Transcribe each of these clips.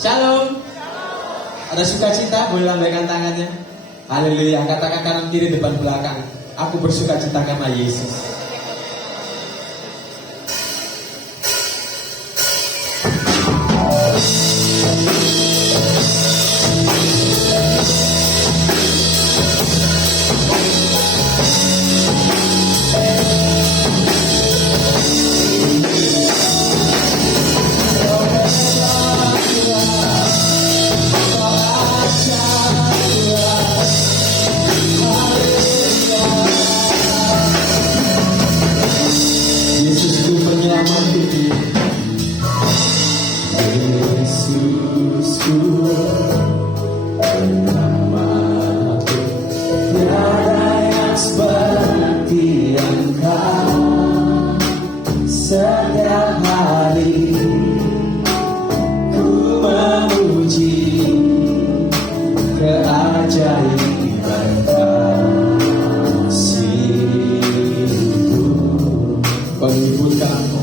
Shalom. Ada sukacita, boleh lambaikan tangannya. Haleluya. Katakan kanan kiri depan belakang. Aku bersukacita karena Yesus. Yesusku penyelamat hidup. Yesusku penyelamatku, tiada yang seperti Engkau. Setiap hari ku memuji keajaiban kasih-Mu. Penghibur kamu,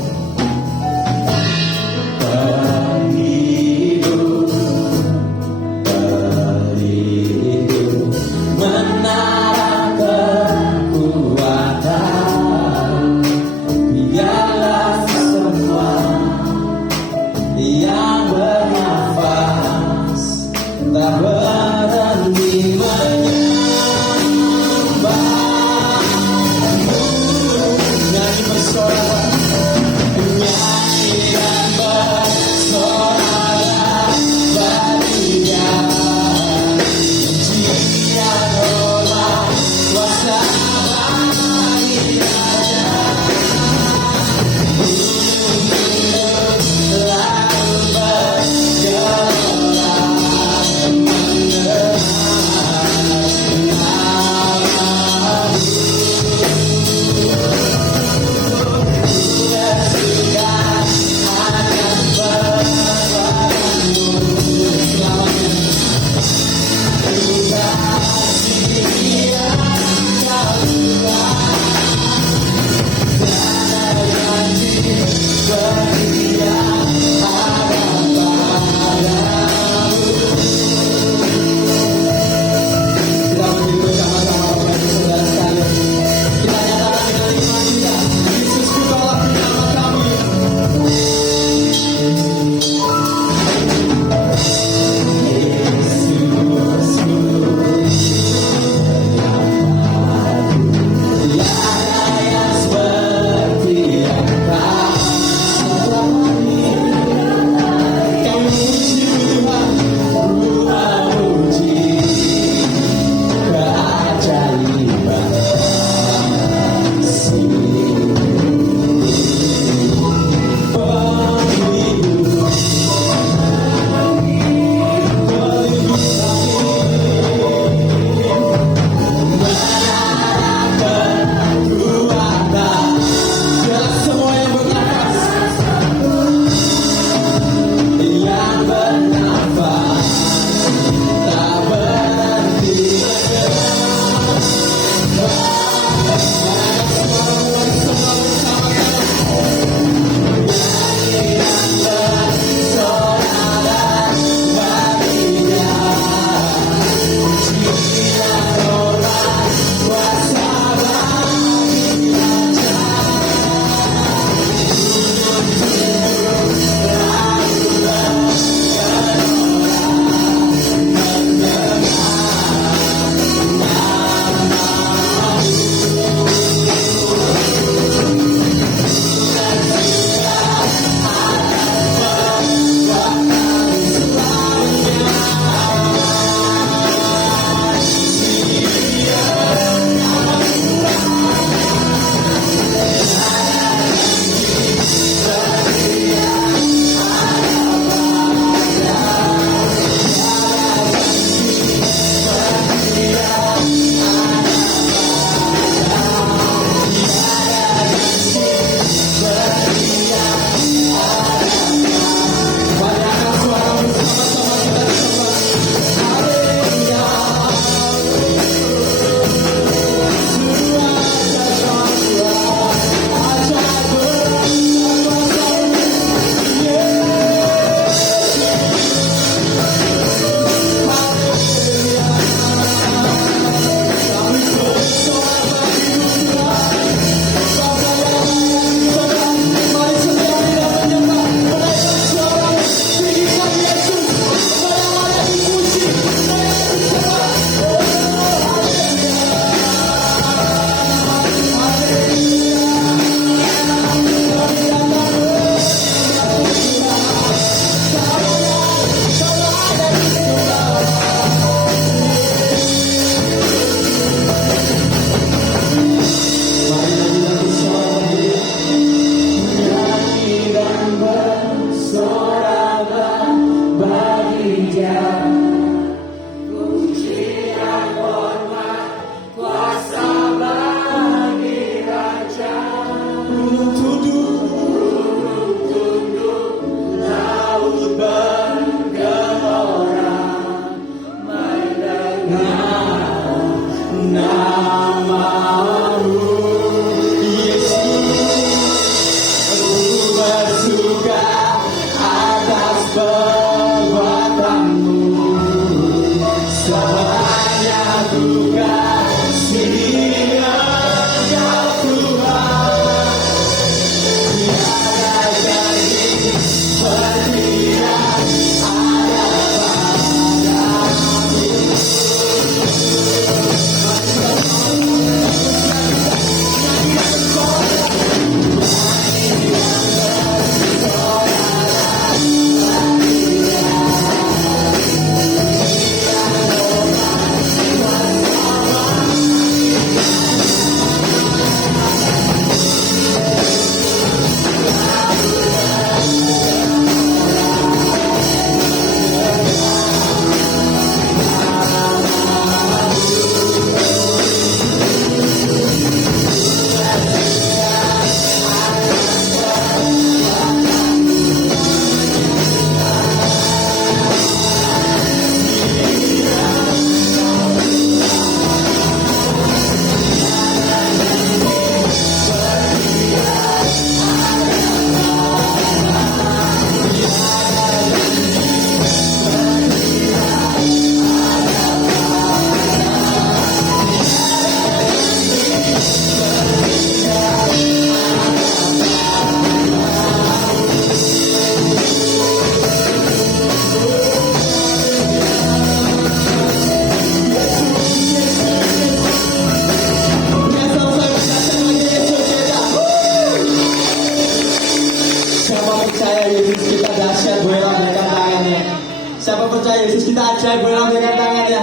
Siapa percaya Yesus kita ajaib, boleh lambaikan tangannya.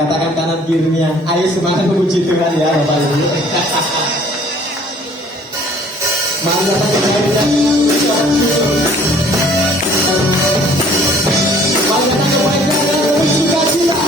Katakan kanan kirinya, ayo semangat memuji Tuhan ya Bapak Ibu. Mari kita kembali. Mari kita kembali dengan sukacita.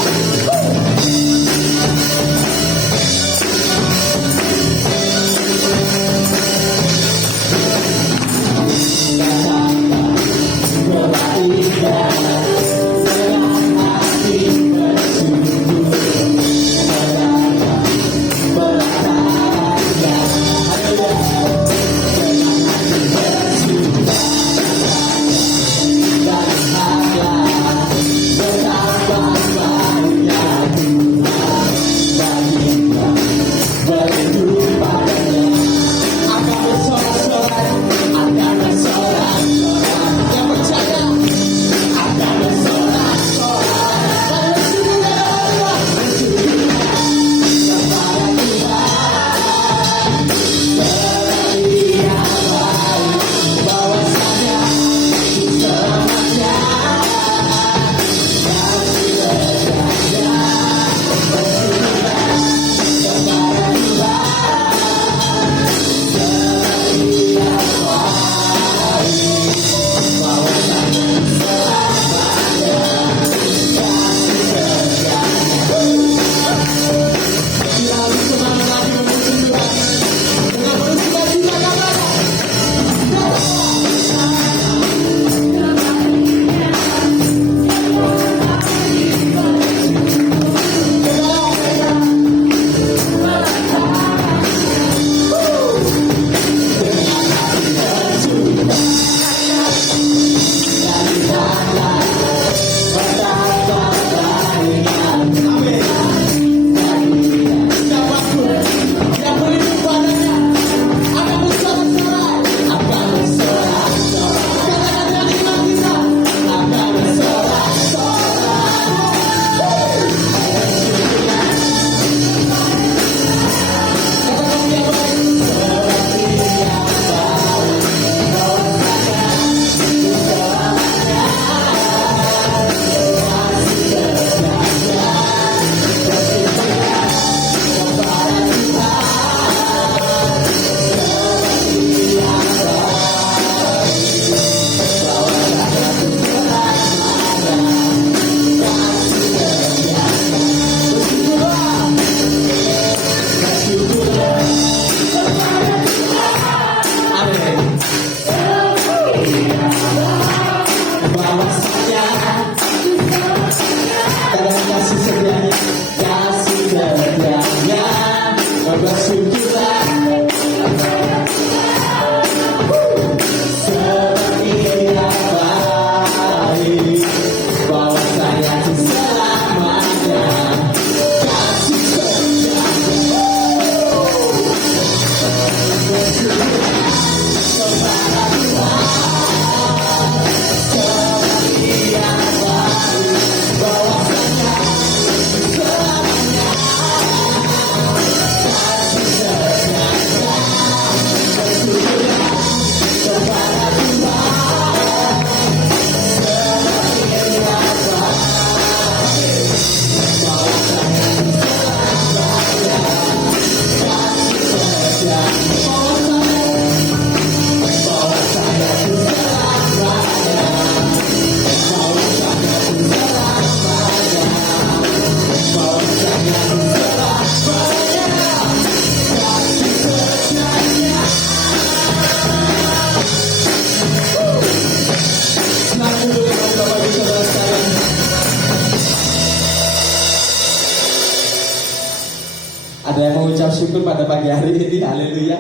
mengucap syukur pada pagi hari ini. Haleluya.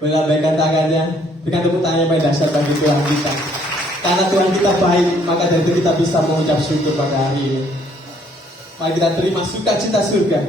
Melambaikan tangannya. Berikan tepuk tangannya pada dasar bagi Tuhan kita. Karena Tuhan kita baik, maka dari itu kita bisa mengucap syukur pada hari ini. Mari kita terima sukacita surga.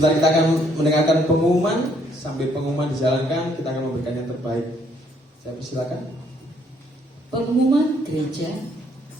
Sebentar kita akan mendengarkan pengumuman. Sambil pengumuman dijalankan, kita akan memberikan yang terbaik. Saya persilakan. Pengumuman gereja.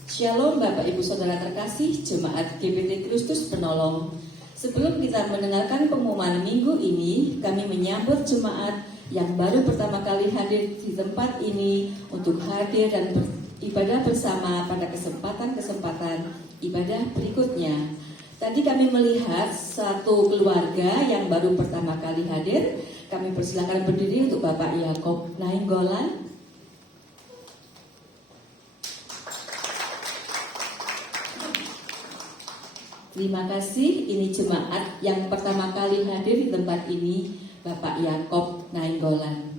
Shalom Bapak Ibu Saudara terkasih Jemaat GBT Kristus Penolong. Sebelum kita mendengarkan pengumuman minggu ini, kami menyambut jemaat yang baru pertama kali hadir di tempat ini untuk hadir dan beribadah bersama pada kesempatan-kesempatan ibadah berikutnya. Tadi kami melihat satu keluarga yang baru pertama kali hadir. Kami persilakan berdiri untuk Bapak Yakob Nainggolan. Terima kasih. Ini jemaat yang pertama kali hadir di tempat ini, Bapak Yakob Nainggolan.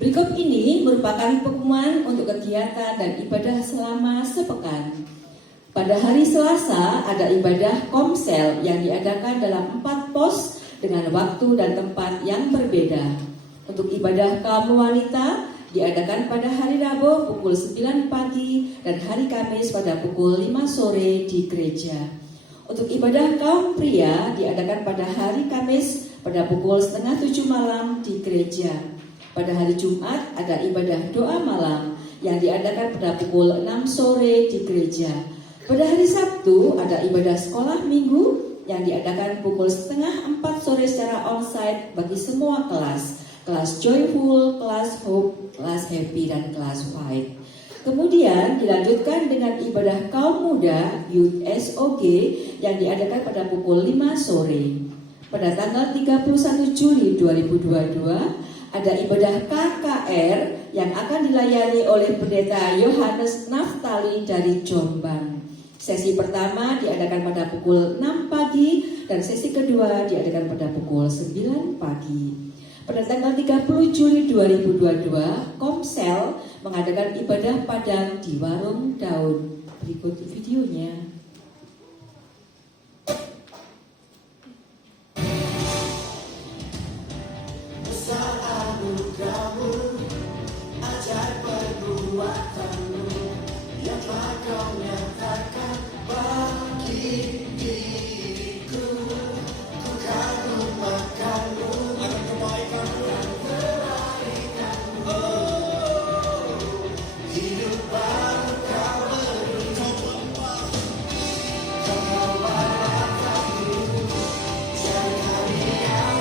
Berikut ini merupakan pengumuman untuk kegiatan dan ibadah selama sepekan. Pada hari Selasa ada ibadah komsel yang diadakan dalam 4 pos dengan waktu dan tempat yang berbeda. Untuk ibadah kaum wanita diadakan pada hari Rabu pukul 9 pagi dan hari Kamis pada pukul 5 sore di gereja. Untuk ibadah kaum pria diadakan pada hari Kamis pada pukul 6:30 malam di gereja. Pada hari Jumat ada ibadah doa malam yang diadakan pada pukul 6 sore di gereja. Pada hari Sabtu ada ibadah sekolah minggu yang diadakan pukul 3:30 sore secara onsite bagi semua kelas. Kelas Joyful, kelas Hope, kelas Happy, dan kelas White. Kemudian dilanjutkan dengan ibadah kaum muda Youth SOG yang diadakan pada pukul 5 sore. Pada tanggal 31 Juli 2022 ada ibadah KKR yang akan dilayani oleh Pendeta Yohanes Naftali dari Jombang. Sesi pertama diadakan pada pukul 6 pagi dan sesi kedua diadakan pada pukul 9 pagi. Pada tanggal 30 Juli 2022, Komsel mengadakan ibadah padang di Warung Daun. Berikut videonya. Besar anugerahmu, ajaib perbuatanmu, yang telah kau nyatakan bagi diriku. Ku kagum akanmu, akan kebaikanmu, oh, hidup baru kau beri, kau bawakanku, jadi harian.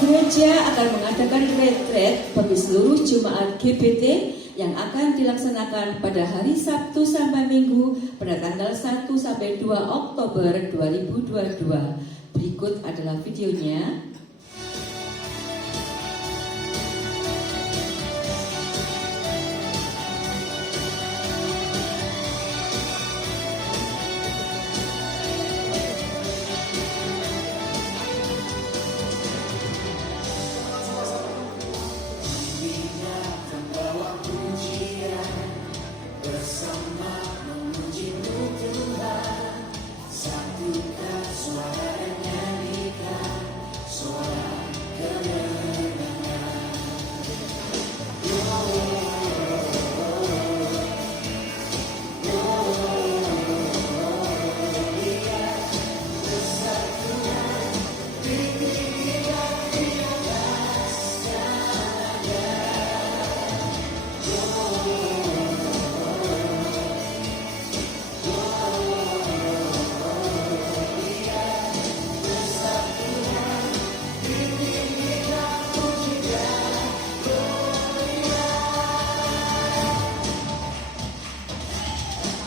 Gereja akan mengadakan retret bagi seluruh jemaat GBT yang akan dilaksanakan pada hari Sabtu sampai Minggu pada tanggal 1 sampai 2 Oktober 2022. Berikut adalah videonya.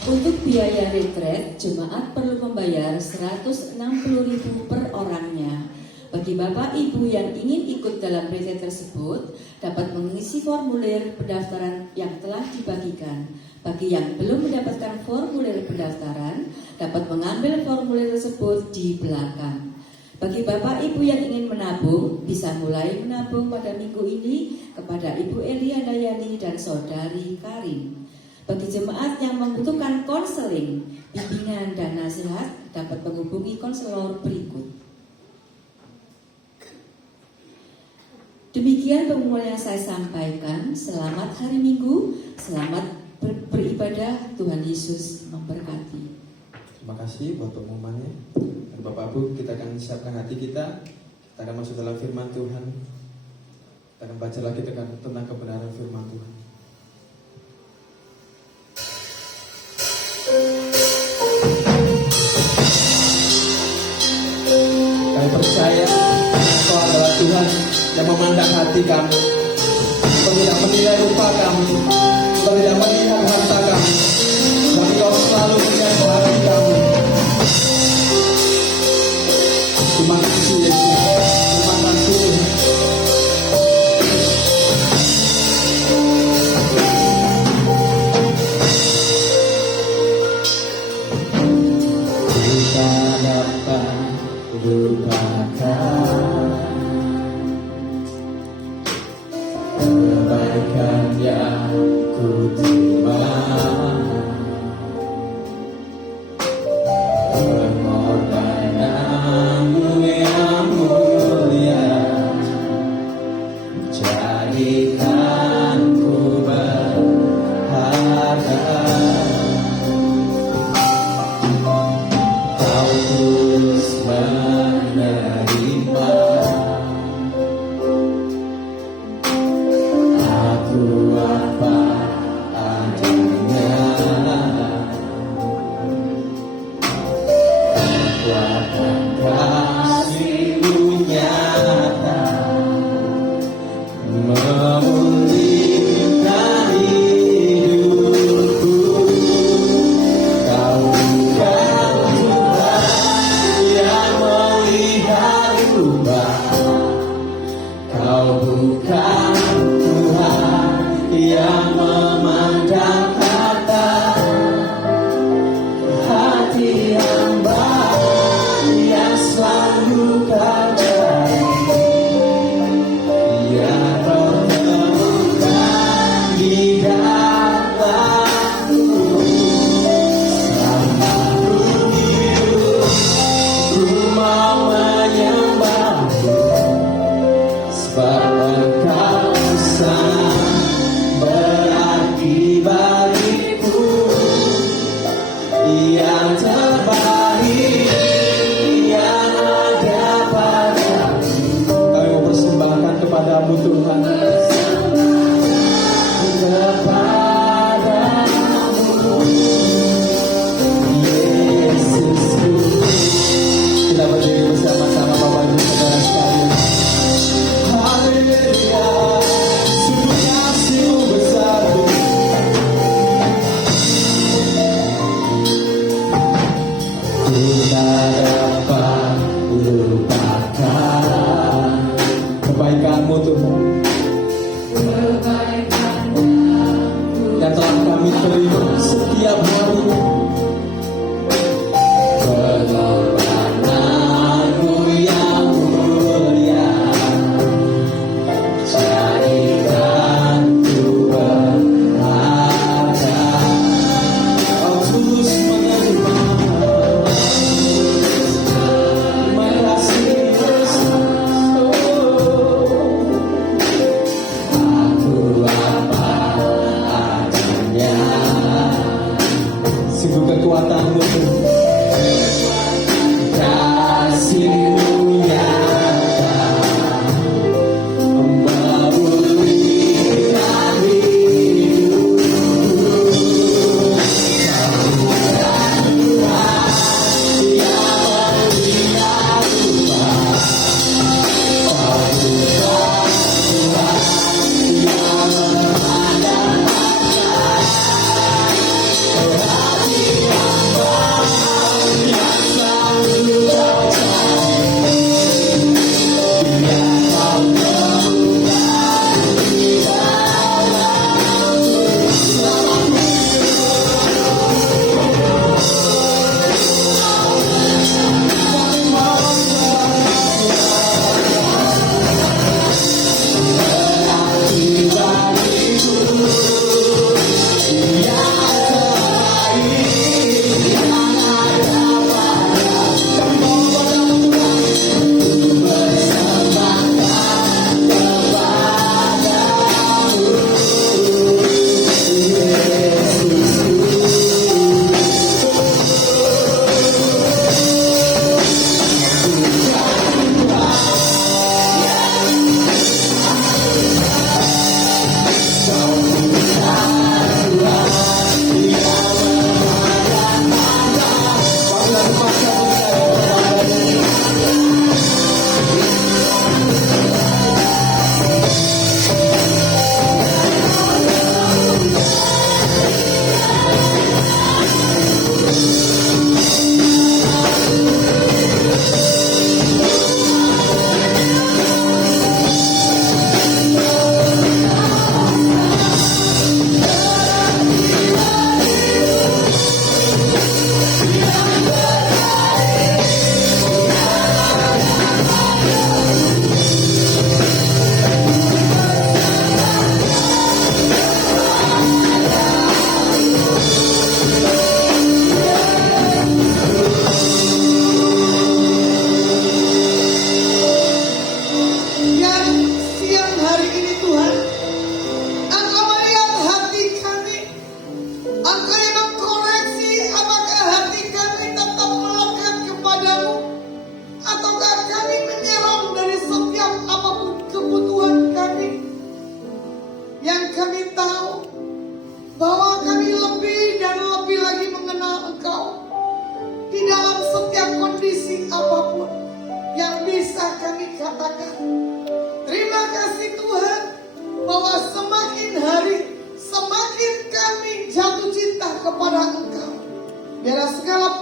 Untuk biaya retret, jemaat perlu membayar 160.000 per orangnya. Bagi Bapak Ibu yang ingin ikut dalam retret tersebut, dapat mengisi formulir pendaftaran yang telah dibagikan. Bagi yang belum mendapatkan formulir pendaftaran, dapat mengambil formulir tersebut di belakang. Bagi Bapak Ibu yang ingin menabung, bisa mulai menabung pada minggu ini kepada Ibu Elia Dayani dan Saudari Karin. Bagi jemaat yang membutuhkan konseling, bimbingan, dan nasihat, dapat menghubungi konselor berikut. Demikian pengumuman yang saya sampaikan. Selamat hari Minggu, selamat beribadah. Tuhan Yesus memberkati. Terima kasih buat pengumumannya. Dan Bapak Ibu, kita akan siapkan hati kita. Kita akan masuk dalam firman Tuhan. Kita akan baca lagi tentang kebenaran firman Tuhan. Kami percaya Engkau adalah Tuhan yang memandang hati kami. Engkau tidak menilai rupa kami, Engkau tidak melihat harta kami, tapi Engkau selalu melihat hati kami. Terima kasih Yesus, terima kasih Tuhan. Kebaikan yang ku terima, pengorbananmu yang mulia, jadikan ku berharga. memulihkan hidupku. Kau bukan Tuhan yang melihat rubah, Kau bukan Tuhan yang memandang kata hati hamba yang selalu Kau cari. Ya Kau temukan di dalamku, selama ku hidup ku mau menyembahmu, sebab Engkau sangat berarti bagiku. Yang terbaik yang ada padamu, kami mau persembahkan kepadamu Tuhan, kepadamu Yesusku. Kita berdiri bersama-sama Bapak Ibu Saudara sekalian. Haleluya, sungguh kasih-Mu besar Tuhan. Ku tak dapat lupakan kebaikan-Mu Tuhan, yang telah kami terima setiap harinya. Pengorbanan-Mu yang mulia, jadikanku berharga. Kau terus menerima. Terima kasih Yesus. Aku apa adanya.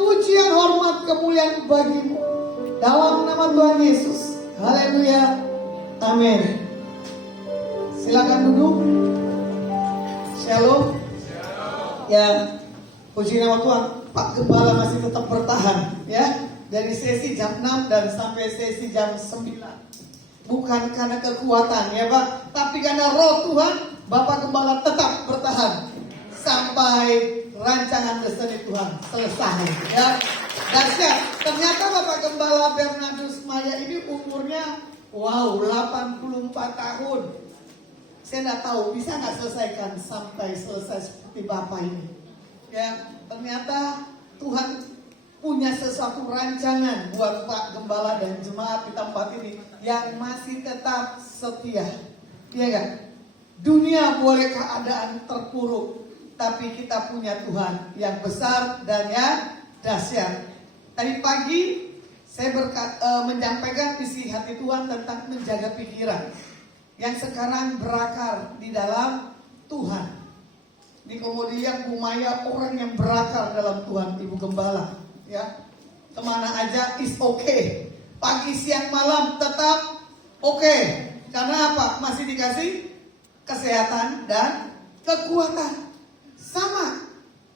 pujian, hormat, kemuliaan bagimu. Dalam nama Tuhan Yesus. Haleluya. Amin. Silakan duduk. Shalom. Ya, puji nama Tuhan. Pak Gembala masih tetap bertahan, ya. Dari sesi jam 6 dan sampai sesi jam 9. Bukan karena kekuatan, ya Pak, tapi karena roh Tuhan. Bapak Gembala tetap bertahan sampai rancangan destiny Tuhan selesai, ya. Dahsyat. Ternyata Bapak Gembala Bernardus Maya ini umurnya 84 tahun. Saya nggak tahu bisa nggak selesaikan sampai selesai seperti Bapak ini. Ya, ternyata Tuhan punya sesuatu rancangan buat Pak Gembala dan jemaat di tempat ini yang masih tetap setia. Iya kan? Dunia boleh keadaan terpuruk, tapi kita punya Tuhan yang besar dan yang dahsyat. Tadi pagi saya menyampaikan isi hati Tuhan tentang menjaga pikiran yang sekarang berakar di dalam Tuhan. Di kemudian Bu Maya orang yang berakar dalam Tuhan, Ibu Gembala, ya. Kemana aja is okay. Pagi, siang, malam tetap okay. Karena apa? Masih dikasih kesehatan dan kekuatan. Sama.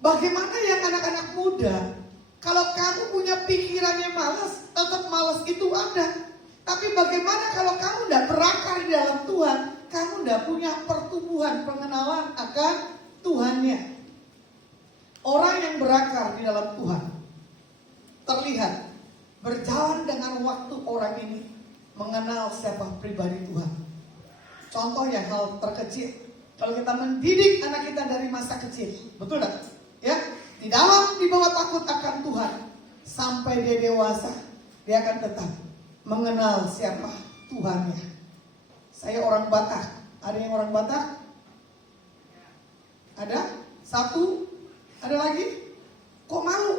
Bagaimana yang anak-anak muda? Kalau kamu punya pikiran yang malas, tetap malas itu ada. Tapi bagaimana kalau kamu tidak berakar di dalam Tuhan? Kamu tidak punya pertumbuhan pengenalan akan Tuhannya. Orang yang berakar di dalam Tuhan terlihat berjalan dengan waktu orang ini mengenal siapa pribadi Tuhan. Contoh yang hal terkecil, kalau kita mendidik anak kita dari masa kecil, betul tak? Ya, di bawah takut akan Tuhan sampai dia dewasa, dia akan tetap mengenal siapa Tuhannya. Saya orang Batak. Ada yang orang Batak? Ada? Satu? Ada lagi? Kok malu?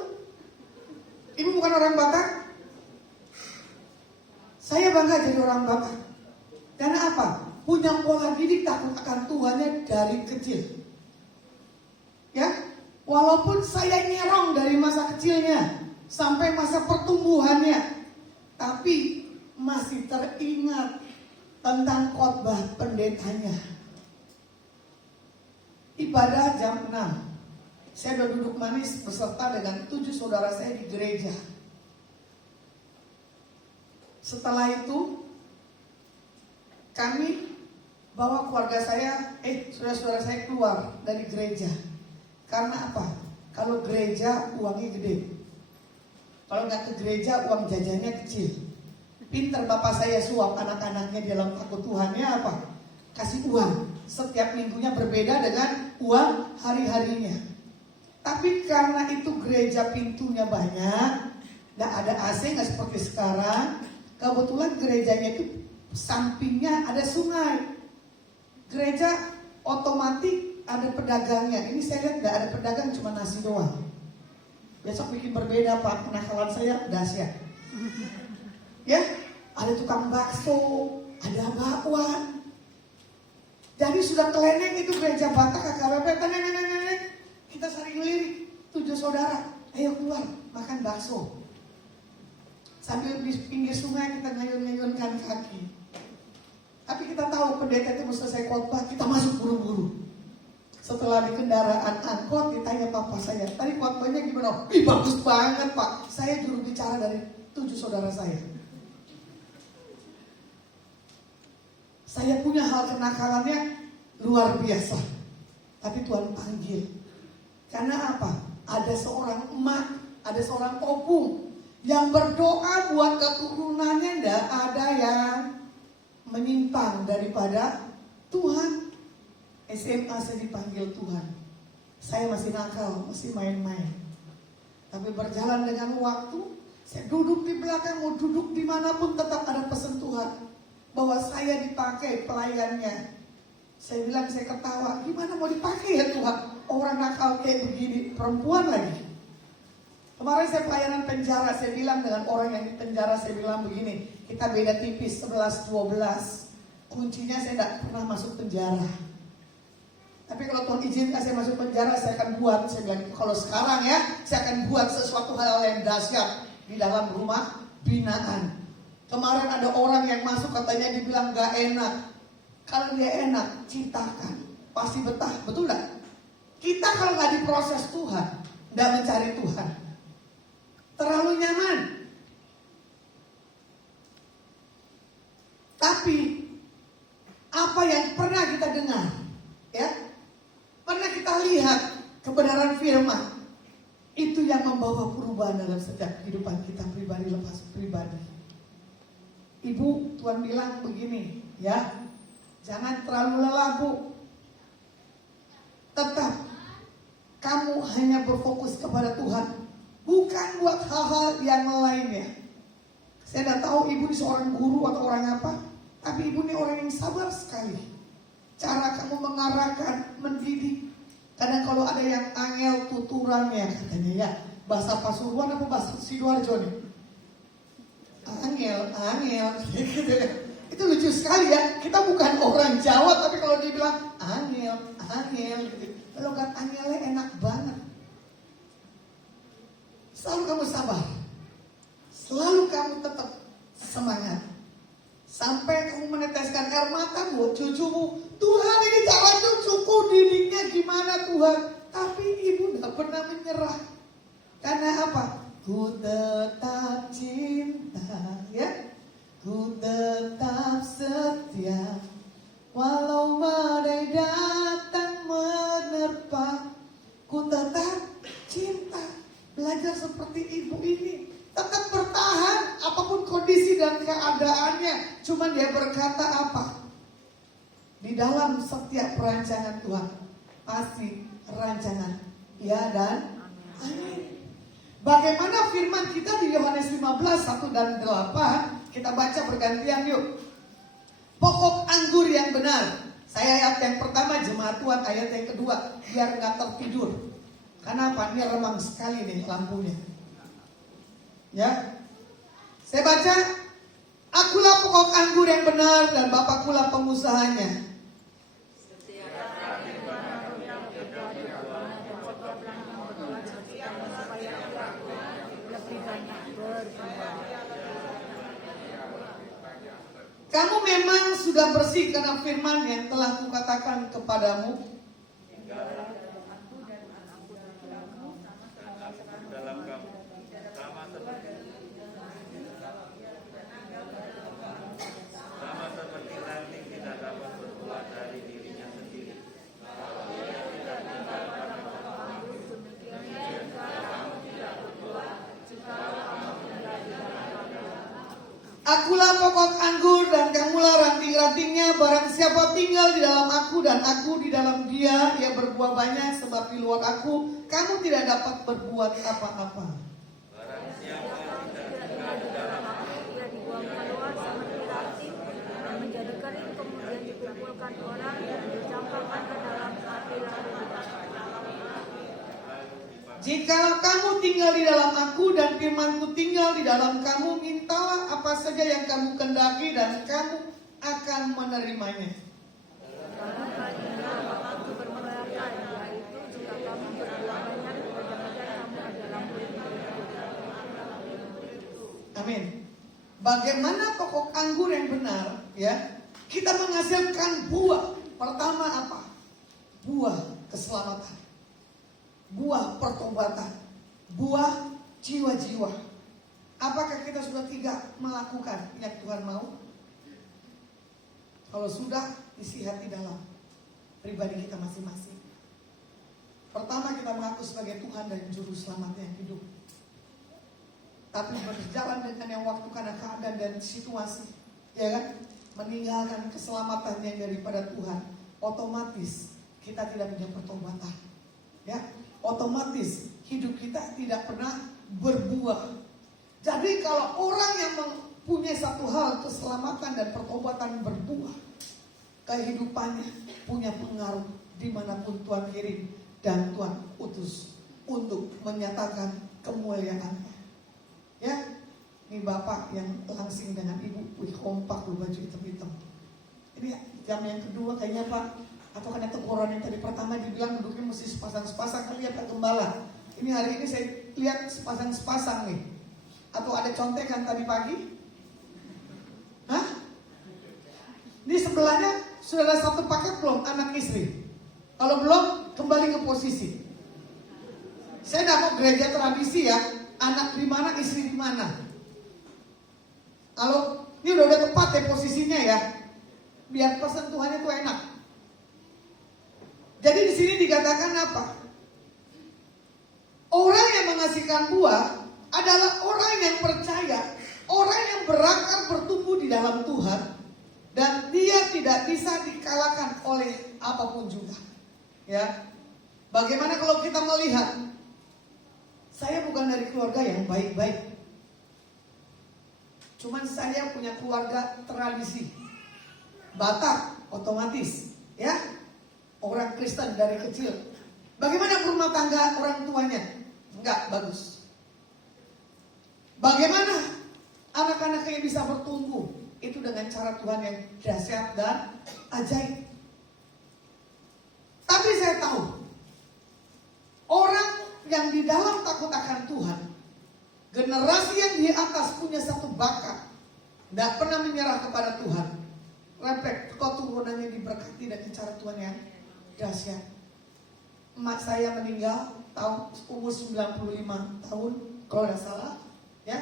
Ibu bukan orang Batak? Saya bangga jadi orang Batak. Karena apa? Punya pola didik takut akan Tuhannya dari kecil. Ya, walaupun saya nyerong dari masa kecilnya sampai masa pertumbuhannya, tapi masih teringat tentang khotbah pendetanya. Ibadah jam 6. Saya udah duduk manis beserta dengan 7 saudara saya di gereja. Setelah itu kami bawa keluarga saya, saudara-saudara saya keluar dari gereja. Karena apa? Kalau gereja uangnya gede. Kalau nggak ke gereja uang jajannya kecil. Pinter bapak saya suap anak-anaknya di dalam takut Tuhannya apa? Kasih uang. Setiap minggunya berbeda dengan uang hari-harinya. Tapi karena itu gereja pintunya banyak, nggak ada AC, nggak seperti sekarang. Kebetulan gerejanya itu sampingnya ada sungai. Gereja otomatis ada pedagangnya. Ini saya lihat nggak ada pedagang, cuma nasi doang. Besok bikin berbeda Pak, kenakalan saya dahsyat. Ya, ada tukang bakso, ada bakwan. Jadi sudah keleneng itu gereja Batak KKBP. Nenek. Kita saling lirik, 7 saudara, ayo keluar makan bakso. Sambil di pinggir sungai kita ngayun-ngayunkan kaki. Tapi kita tahu pendeta itu mau selesai khotbah, kita masuk buru-buru. Setelah di kendaraan angkot ditanya papa saya, tadi khotbahnya gimana? Ih bagus banget Pak, saya juru bicara dari 7 saudara saya. Saya punya hal kenakalannya luar biasa. Tapi Tuhan panggil. Karena apa? Ada seorang emak, ada seorang opung yang berdoa buat keturunannya, ndak ada yang menyimpang daripada Tuhan. SMA saya dipanggil Tuhan. Saya masih nakal, masih main-main. Tapi berjalan dengan waktu, saya duduk di belakang, mau duduk dimanapun tetap ada pesan Tuhan. Bahwa saya dipakai pelayannya. Saya bilang, saya ketawa, gimana mau dipakai ya Tuhan? Orang nakal kayak begini, perempuan lagi. Kemarin saya pelayanan penjara, saya bilang dengan orang yang di penjara, saya bilang begini, kita beda tipis 11-12. Kuncinya saya tidak pernah masuk penjara. Tapi kalau Tuhan izinkan saya masuk penjara, saya akan buat. Saya bilang, kalau sekarang ya, saya akan buat sesuatu hal yang dahsyat di dalam rumah binaan. Kemarin ada orang yang masuk katanya dibilang gak enak. Kalau dia enak, ciptakan. Pasti betah, betul gak? Kita kalau gak diproses Tuhan, gak mencari Tuhan, terlalu nyaman. Tapi apa yang pernah kita dengar, ya, pernah kita lihat kebenaran firman, itu yang membawa perubahan dalam setiap kehidupan kita pribadi lepas pribadi. Ibu, Tuhan bilang begini, ya, jangan terlalu lelah, Bu. Tetap kamu hanya berfokus kepada Tuhan, bukan buat hal-hal yang lainnya. Saya tidak tahu ibu ini seorang guru atau orang apa, tapi ibu ini orang yang sabar sekali. Cara kamu mengarahkan, mendidik. Kadang kalau ada yang angel tuturannya katanya ya, bahasa Pasuruan apa bahasa Sidoarjo nih? Angel. Itu lucu sekali ya. Kita bukan orang Jawa, tapi kalau dibilang angel gitu. Kalau kan angelnya enak banget. Selalu kamu sabar. Selalu kamu tetap semangat. Sampai kamu meneteskan air mata buat cucumu. Tuhan, ini calon cucuku, didiknya gimana Tuhan? Tapi ibu gak pernah menyerah. Karena apa? Ku tetap cinta, ya. Ku tetap setia. Walau badai datang menerpa, ku tetap cinta. Belajar seperti ibu ini, tetap bertahan apapun kondisi dan keadaannya. Cuma dia berkata apa? Di dalam setiap perancangan Tuhan pasti rancangan ya dan amin. Bagaimana firman kita di Yohanes 15, 1 dan 8. Kita baca bergantian yuk. Pokok anggur yang benar. Saya ayat yang pertama, jemaat Tuhan ayat yang kedua, biar gak tertidur. Karena apa? Ini remang sekali nih lampunya. Ya, saya baca. Akulah pokok anggur yang benar dan Bapakkulah pengusahanya. Kamu memang sudah bersih karena firman yang telah kukatakan kepadamu. Akulah pokok anggur dan kamulah ranting-rantingnya. Barang siapa tinggal di dalam aku dan aku di dalam dia, ia berbuah banyak, sebab di luar aku kamu tidak dapat berbuat apa-apa. Barang siapa tidak tinggal di dalam aku, ia dibuang keluar seperti ranting dan menjadi kering, kemudian dikumpulkan orang dan dicampurkan ke dalam api lalu dibakar. Jika kamu tinggal di dalam aku dan firmanku tinggal di dalam kamu, mintalah apa saja yang kamu kendaki dan kamu akan menerimanya. Karena baginya Bapakku berkata, yaitu jika kamu berbuah banyak, kemudian kamu adalah murid-muridku. Amin. Bagaimana pokok anggur yang benar, ya? Kita menghasilkan buah. Pertama apa? Buah keselamatan. Buah pertobatan, buah jiwa-jiwa. Apakah kita sudah tidak melakukan yang Tuhan mau? Kalau sudah, isi hati dalam pribadi kita masing-masing. Pertama, kita mengaku sebagai Tuhan dan Juru Selamat yang hidup. Tapi berjalan dengan yang waktu karena keadaan dan situasi, ya kan? Meninggalkan keselamatan yang daripada Tuhan, otomatis kita tidak punya pertobatan, ya. Otomatis hidup kita tidak pernah berbuah. Jadi kalau orang yang mempunyai satu hal, keselamatan dan pertobatan berbuah, kehidupannya punya pengaruh dimanapun Tuhan kirim dan Tuhan utus untuk menyatakan kemuliaan-Nya. Ya, ini bapak yang langsing dengan ibu, kompak berbaju hitam-hitam. Ini jam yang kedua kayaknya Pak, Atau karena teguran yang tadi pertama dibilang duduknya mesti sepasang-sepasang, kan lihat Pak Gembala. Ini hari ini saya lihat sepasang-sepasang nih. Atau ada contekan tadi pagi? Hah? Ini sebelahnya sudah ada satu paket belum anak istri? Kalau belum, kembali ke posisi. Saya tidak mau gereja tradisi ya, anak di mana, istri di mana. Kalau ini udah tepat ya posisinya ya, biar pesan Tuhan itu enak. Jadi di sini dikatakan apa? Orang yang menghasilkan buah adalah orang yang percaya, orang yang berakar bertumbuh di dalam Tuhan, dan dia tidak bisa dikalahkan oleh apapun juga. Ya, bagaimana kalau kita melihat, saya bukan dari keluarga yang baik-baik, cuman saya punya keluarga tradisi, Batak, otomatis, ya, orang Kristen dari kecil. Bagaimana rumah tangga orang tuanya? Enggak bagus. Bagaimana anak-anaknya bisa bertumbuh? Itu dengan cara Tuhan yang dahsyat dan ajaib. Tapi saya tahu, orang yang di dalam takut akan Tuhan, generasi yang di atas punya satu bakat, tidak pernah menyerah kepada Tuhan. Refleks keturunannya diberkati dengan cara Tuhan yang dahsyat. Emak saya meninggal tahun umur 95 tahun, kalau tidak salah, ya.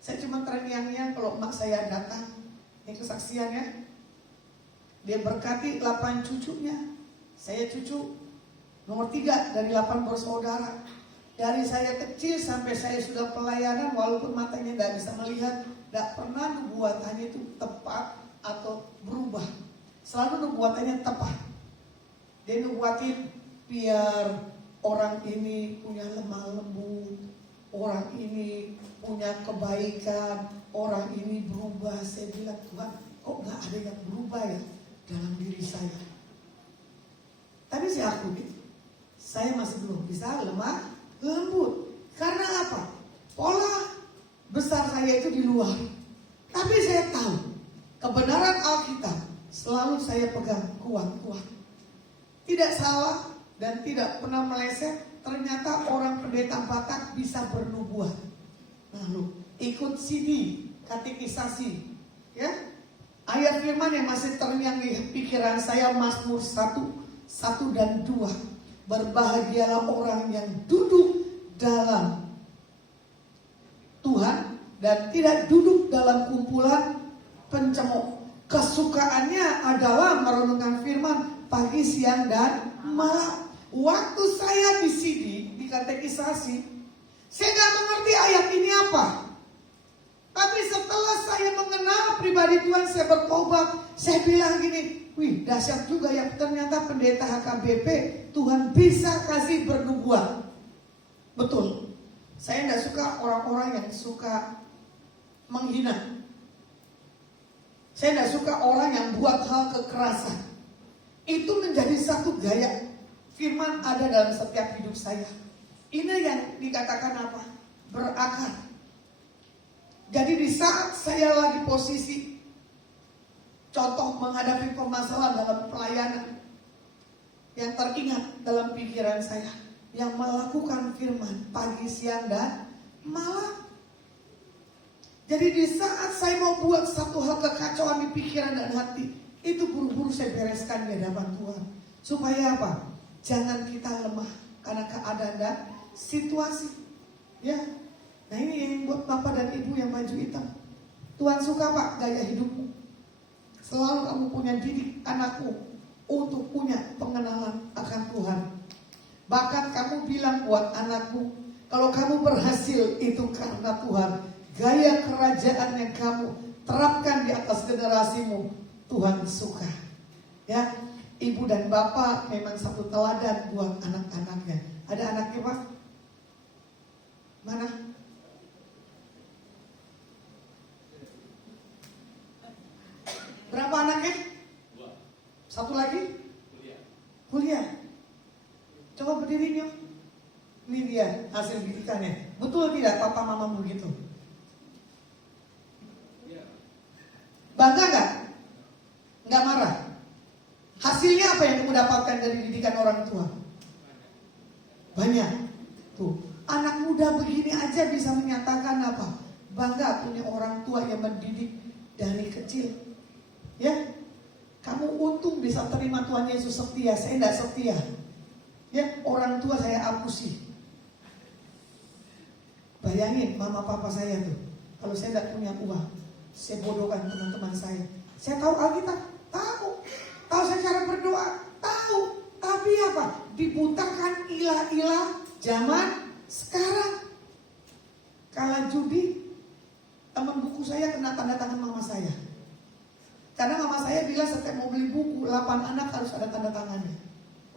Saya cuma terngiang-ngiang kalau emak saya datang, ini kesaksiannya. Dia berkati 8 cucunya. Saya cucu nomor 3 dari 8 bersaudara. Dari saya kecil sampai saya sudah pelayanan, walaupun matanya tidak bisa melihat, tidak pernah nubuatannya itu tepat atau berubah. Selalu nubuatannya tepat. Dia nubuatin biar orang ini punya lemah lembut, orang ini punya kebaikan, orang ini berubah. Saya bilang, Tuhan, kok gak ada yang berubah ya dalam diri saya? Tapi saya akui, saya masih belum bisa lemah lembut. Karena apa? Pola besar saya itu di luar. Tapi saya tahu kebenaran Alkitab selalu saya pegang kuat-kuat. Tidak salah dan tidak pernah meleset. Ternyata orang pendeta Batak bisa bernubuat. Lalu ikut CD katekisasi, ya. Ayat firman yang masih terngiang di pikiran saya, Mazmur 1 dan 2. Berbahagialah orang yang duduk dalam Tuhan dan tidak duduk dalam kumpulan pencemooh. Kesukaannya adalah merenungkan firman pagi, siang, dan malam. Waktu saya di CD, di katekisasi, saya gak mengerti ayat ini apa. Tapi setelah saya mengenal pribadi Tuhan, saya bertobat, saya bilang gini, wih dahsyat juga ya, ternyata pendeta HKBP Tuhan bisa kasih bernubuat. Betul. Saya gak suka orang-orang yang suka menghina. Saya gak suka orang yang buat hal kekerasan. Itu menjadi satu gaya firman ada dalam setiap hidup saya. Ini yang dikatakan apa? Berakar. Jadi di saat saya lagi posisi contoh menghadapi permasalahan dalam pelayanan, yang teringat dalam pikiran saya, yang melakukan firman pagi, siang, dan malam. Jadi di saat saya mau buat satu hal kekacauan di pikiran dan hati, itu buru-buru saya bereskan di hadapan Tuhan. Supaya apa? Jangan kita lemah karena keadaan dan situasi. Ya. Nah ini yang buat bapak dan ibu yang baju hitam. Tuhan suka Pak gaya hidupmu. Selalu kamu punya didik anakmu untuk punya pengenalan akan Tuhan. Bahkan kamu bilang buat anakmu, kalau kamu berhasil itu karena Tuhan. Gaya kerajaan yang kamu terapkan di atas generasimu, Tuhan suka. Ya, ibu dan bapak memang satu teladan buat anak-anaknya. Ada anaknya Pak? Mana? Berapa anaknya? 2. Satu lagi? Kuliah. Coba berdiri yuk. Ini dia hasil didikannya. Betul tidak papa mama begitu? Bangga gak? Gak marah? Hasilnya apa yang kamu dapatkan dari didikan orang tua? Banyak. Tuh, anak muda begini aja bisa menyatakan apa? Bangga punya orang tua yang mendidik dari kecil. Ya, kamu untung bisa terima Tuhan Yesus setia. Saya tidak setia. Ya, orang tua saya apusi. Bayangin mama papa saya tuh, kalau saya tidak punya uang, saya bodohkan teman-teman saya. Saya tahu Alkitab, tahu saya cara berdoa, tahu. Tapi apa? Dibutakan ilah-ilah zaman sekarang. Kala judi, teman buku saya kena tanda tangan mama saya. Karena mama saya bilang setiap mau beli buku, 8 anak harus ada tanda tangannya.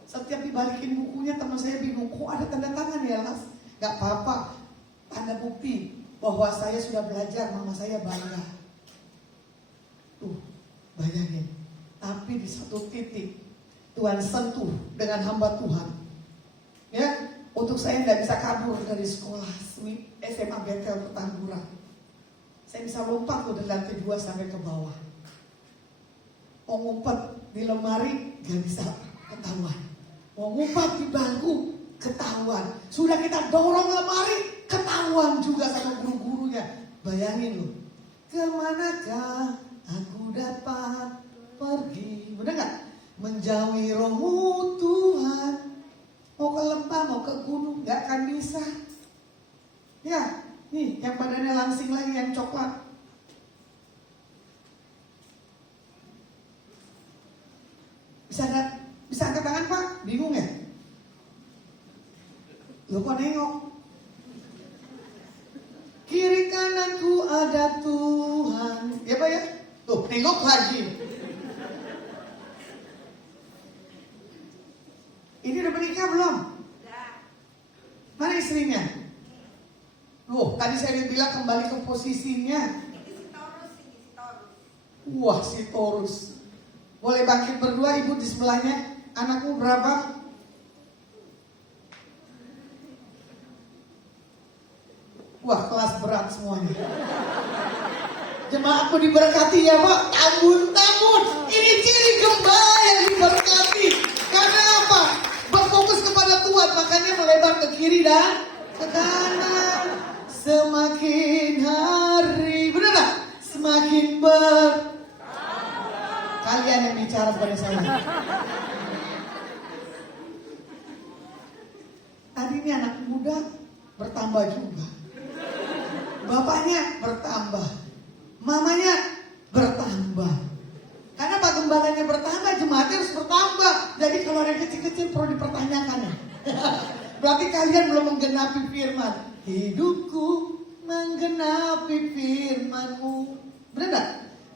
Setiap dibalikin bukunya, teman saya bingung, kok ada tanda tangan ya Las? Gak apa-apa, tanda bukti bahwa saya sudah belajar, mama saya bangga. Tuh, bayangin. Tapi di satu titik, Tuhan sentuh dengan hamba Tuhan. Ya, untuk saya tidak bisa kabur dari sekolah SMA Betel Petamburan. Saya bisa lompat loh dari lantai 2 sampai ke bawah. Mau ngumpet di lemari gak bisa ketahuan. Mau ngumpet di bangku ketahuan. Sudah kita dorong lemari ketahuan juga sama guru-gurunya. Bayangin loh, kemanakah aku dapat pergi? Benar gak? Menjauhi rohmu Tuhan. Mau ke lembah, mau ke gunung, gak akan bisa. Ya, nih yang badannya langsing lagi, yang coklat. Bisa angkat tangan Pak? Bingung ya? Lo kok nengok? Kiri kananku ada Tuhan. Ya Pak ya? Tuh, nengok lagi. Ini udah menikah belum? Mana istrinya? Loh, tadi saya bilang kembali ke posisinya. Wah, si Taurus. Boleh bangkit berdua, ibu di sebelahnya. Anakmu berapa? Wah, kelas berat semuanya. Jemaatku diberkati ya Pak. Tambun-tambun. Ini ciri gembala yang diberkati. Karena apa? Berfokus kepada Tuhan, makanya melebar ke kiri dan ke kanan. Semakin hari, benar tak? Semakin kalian yang bicara pada saya. Tadi ini anak muda bertambah juga. Bapaknya bertambah. Mamanya bertambah. Karena Pak Gembalanya bertambah, jemaatnya harus bertambah. Jadi kalau ada kecil-kecil perlu dipertanyakan ya. Berarti kalian belum menggenapi firman. Hidupku menggenapi firman-Mu. Benar tak?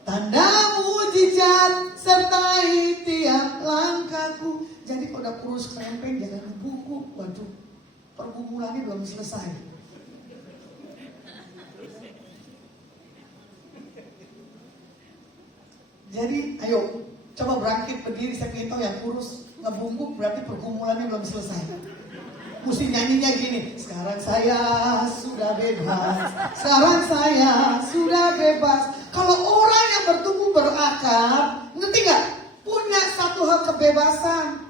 Tanda mujizat sertai tiap langkahku. Jadi kalau udah kurus kerempeng jangan bungkuk. Waduh, pergumulannya belum selesai. Jadi ayo coba bangkit berdiri. Saya ingin tahu yang kurus ngebungkuk berarti pergumulannya belum selesai. Mesti nyanyinya gini. Sekarang saya sudah bebas. Sekarang saya sudah bebas. Kalau orang yang bertumbuh berakar, ngerti gak? Punya satu hal kebebasan.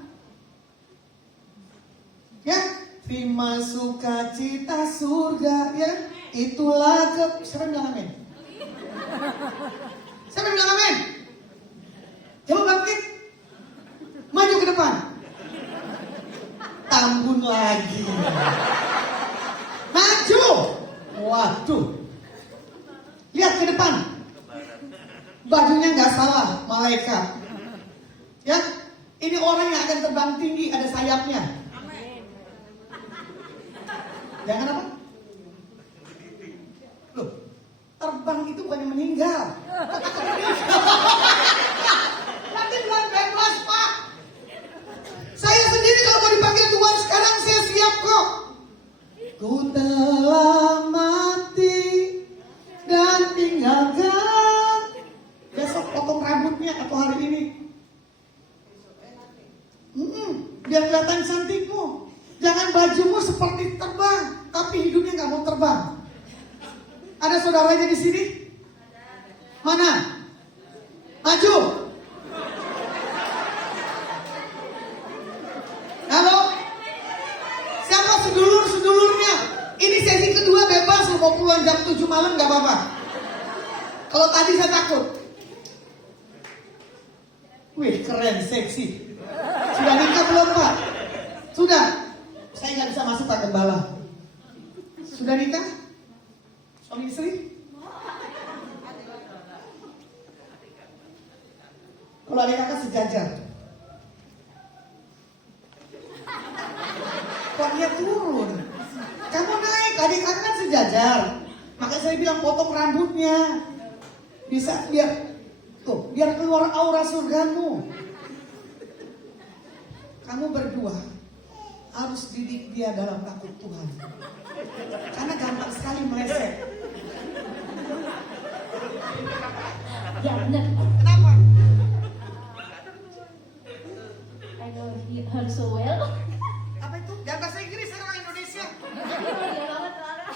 Ya, terima sukacita surga. Ya, itulah siapa yang bilang amin? Siapa yang bilang amin? Coba bangkit. Maju ke depan. Tambun lagi. Maju. Waduh. Lihat ke depan. Bajunya nggak salah, malaikat. Ya, ini orang yang akan terbang tinggi, ada sayapnya. Jangan apa? Loh, terbang itu bukannya meninggal. Nanti bulan bebas Pak. Saya sendiri kalau mau dipanggil Tuhan sekarang saya siap kok. Ku telah mati dan tinggalkan. Besok potong rambutnya atau hari ini. Biar kelihatan cantikmu. Jangan bajumu seperti terbang, tapi hidupnya nggak mau terbang. Ada saudaranya di sini? Mana? Maju. bilang jam 7 malam nggak apa-apa. Kalau tadi saya takut. Wih, keren, seksi. Sudah nikah belum, Pak? Sudah. Saya nggak bisa masuk, Pak Gembala. Sudah nikah? Suami istri? Kalau adik kakak sejajar. Kok dia turun? Kamu naik, adik kakak kan sejajar. Makanya saya bilang potong rambutnya. Bisa biar keluar aura surgamu. Kamu berdua harus didik dia dalam takut Tuhan. Karena gampang sekali meleset. Ya benar. Kenapa? I know her so well. Apa itu? Jangan bahasa Inggris, orang Indonesia. Dia banget Lara.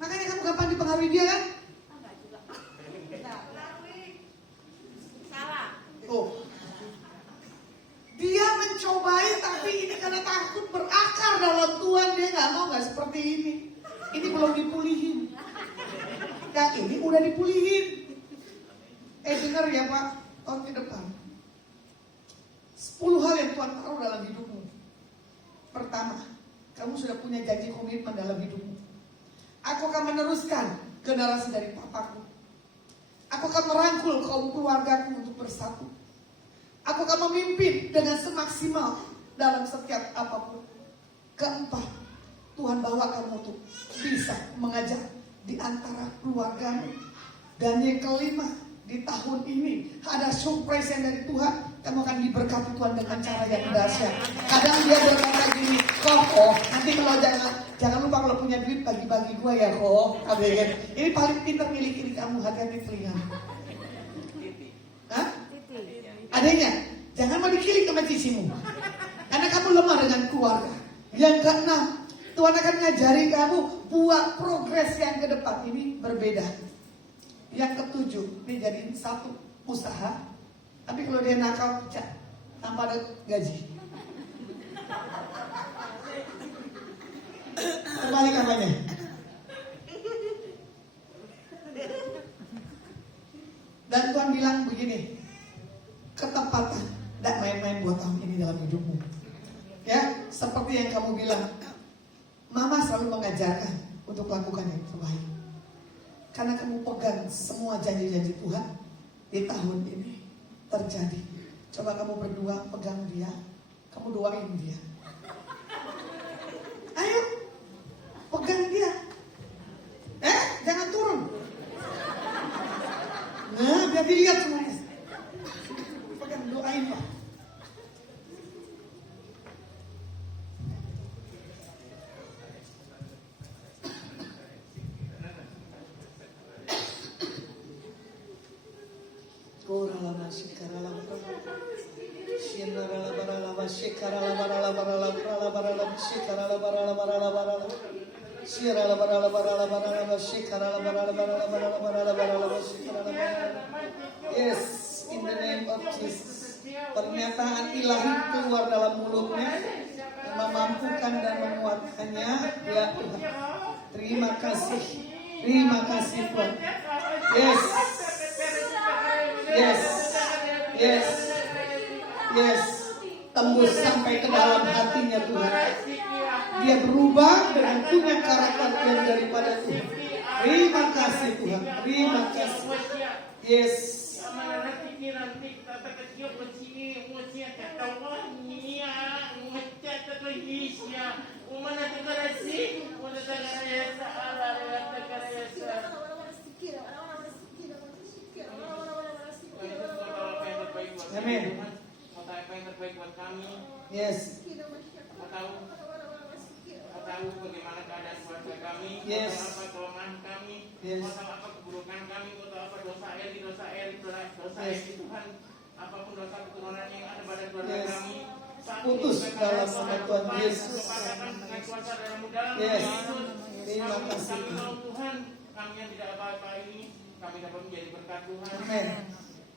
Makanya kamu gampang dipengaruhi dia kan? Salah. Oh. Dia mencobai tapi ini karena takut berakar dalam Tuhan. Dia nggak mau nggak seperti ini. Ini belum dipulihin. Yang ini udah dipulihin. Dengar ya Pak, tahun ke depan 10 hal yang Tuhan taruh dalam hidupmu. Pertama, kamu sudah punya janji komitmen dalam hidupmu. Aku akan meneruskan generasi dari papaku. Aku akan merangkul kaum keluargaku untuk bersatu. Aku akan memimpin dengan semaksimal dalam setiap apapun. Keempat, Tuhan bawa kamu untuk bisa mengajar di antara keluargamu. Dan yang kelima, di tahun ini ada surprise yang dari Tuhan. Kamu akan diberkati Tuhan dengan cara yang dahsyat. Kadang dia berkata gini, kok, nanti kalau jangan lupa kalau punya duit bagi-bagi gua ya kok. Ini paling pintar milik ini kamu, hati-hati telinga. Hah? Adanya, jangan mau dikilik sama cicimu. Karena kamu lemah dengan keluarga. Yang keenam, Tuhan akan ngajari kamu buat progres yang ke depan. Ini berbeda. Yang ketujuh, ini jadi satu usaha. Tapi kalau dia nakal, pecat tanpa ada gaji. Terbalik apanya? Dan Tuhan bilang begini, ketepatan, tidak main-main buat tahun ini dalam hidupmu. Ya, seperti yang kamu bilang, Mama selalu mengajarkan untuk lakukan yang terbaik. Karena kamu pegang semua janji-janji Tuhan di tahun ini terjadi. Coba kamu berdua pegang dia, kamu doain dia. Ayo, pegang dia. Jangan turun. Nah, biar dilihat semuanya. Pegang, doain Pak. Yes, in the name of Jesus. Pernyataan ilahi keluar dalam mulutnya, memampukan dan menguatkannya. Ya Tuhan, terima kasih Tuhan. Yes. Tembus sampai ke dalam hatinya Tuhan. Dia berubah dengan punya karakter yang daripada Tuhan. Terima kasih Tuhan. Terima kasih. Yes. Amin. Apa yang terbaik buat kami? Yes. Kau tahu bagaimana keadaan keluarga kami. Yes. Kau tahu apa kelemahan kami. Yes. Kau tahu apa keburukan kami. Kau tahu apa dosa Yes. Tuhan. Apapun dosa keturunan yang ada pada keluarga Yes. kami. Saat Putus ini, dalam nama Tuhan Yesus. Kepadakan dengan kuasa dalam dalam Yes. Yesus. Terima Kami kasih. tolong Tuhan. Kami yang tidak apa-apa ini, kami dapat menjadi berkat Tuhan. Amin.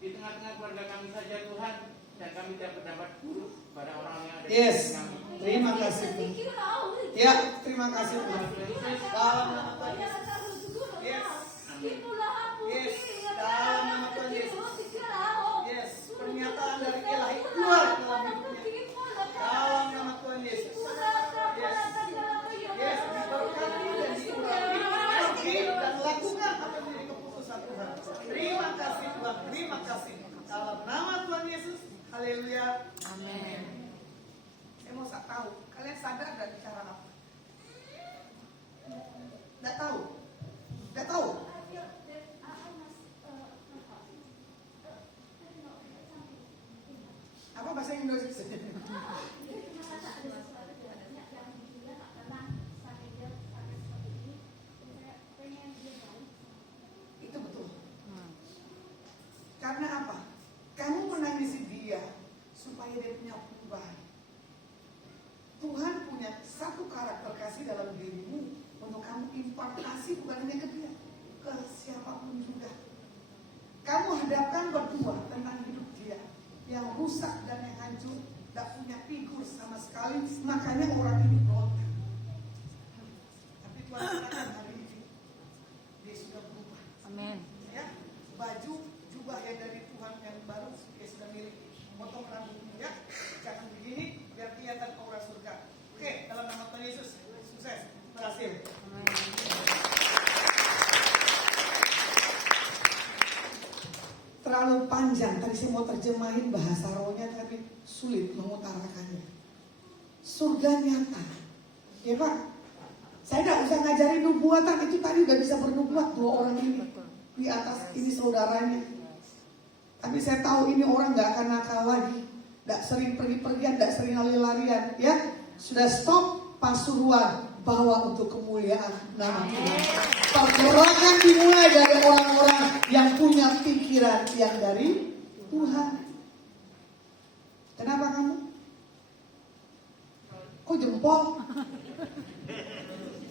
Di tengah-tengah keluarga kami saja Tuhan, dan kami tidak berdapat buruk pada orang yang ada di Yes. kami. Terima kasih Tuhan. Ya, terima kasih Tuhan. Dalam nama Tuhan Yesus. Yes, dalam nama Tuhan Yesus. Yes, pernyataan dari ilahi keluar dalam hidupnya. Dalam nama Tuhan Yesus. Yes, yes, diberkati dan diurapi dan lakukan apa yang menjadi keputusan Tuhan. Terima kasih Tuhan, terima kasih. Dalam nama Tuhan Yesus, haleluya. Amin. Saya mau tahu, kalian sadar dan bicara apa? Nggak tahu? Nggak tahu? Apa bahasa Indonesia? Itu betul. Karena apa? Kamu menangisi dia supaya dia punya perubahan. Tuhan punya satu karakter kasih dalam dirimu untuk kamu impartasi, bukan hanya ke dia, ke siapapun juga. Kamu hadapkan berdua tentang hidup dia yang rusak dan yang hancur, tak punya figur sama sekali, makanya orang ini berontak. Tapi Tuhan katakan hari ini dia sudah berubah. Amin. Ya, baju jubah yang dari Tuhan yang baru dia sudah miliki. Potong rambutnya, ya, jangan begini biar kelihatan aura surga. Oke, dalam nama Tuhan Yesus, sukses, berhasil. Terlalu panjang, tadi saya mau terjemahin bahasa rohnya tapi sulit mengutarakannya. Surga nyata, ya Pak. Saya tidak usah ngajarin nubuatan, itu tadi udah bisa bernubuat dua orang ini di atas ini saudaranya. Tapi saya tahu ini orang nggak akan nakal lagi, nggak sering pergi-pergian, nggak sering lari-larian, ya. Sudah stop pasuruan, bawa untuk kemuliaan nama Tuhan. Pergerakan dimulai dari orang-orang yang punya pikiran yang dari Tuhan. Kenapa kamu? Kok jempol?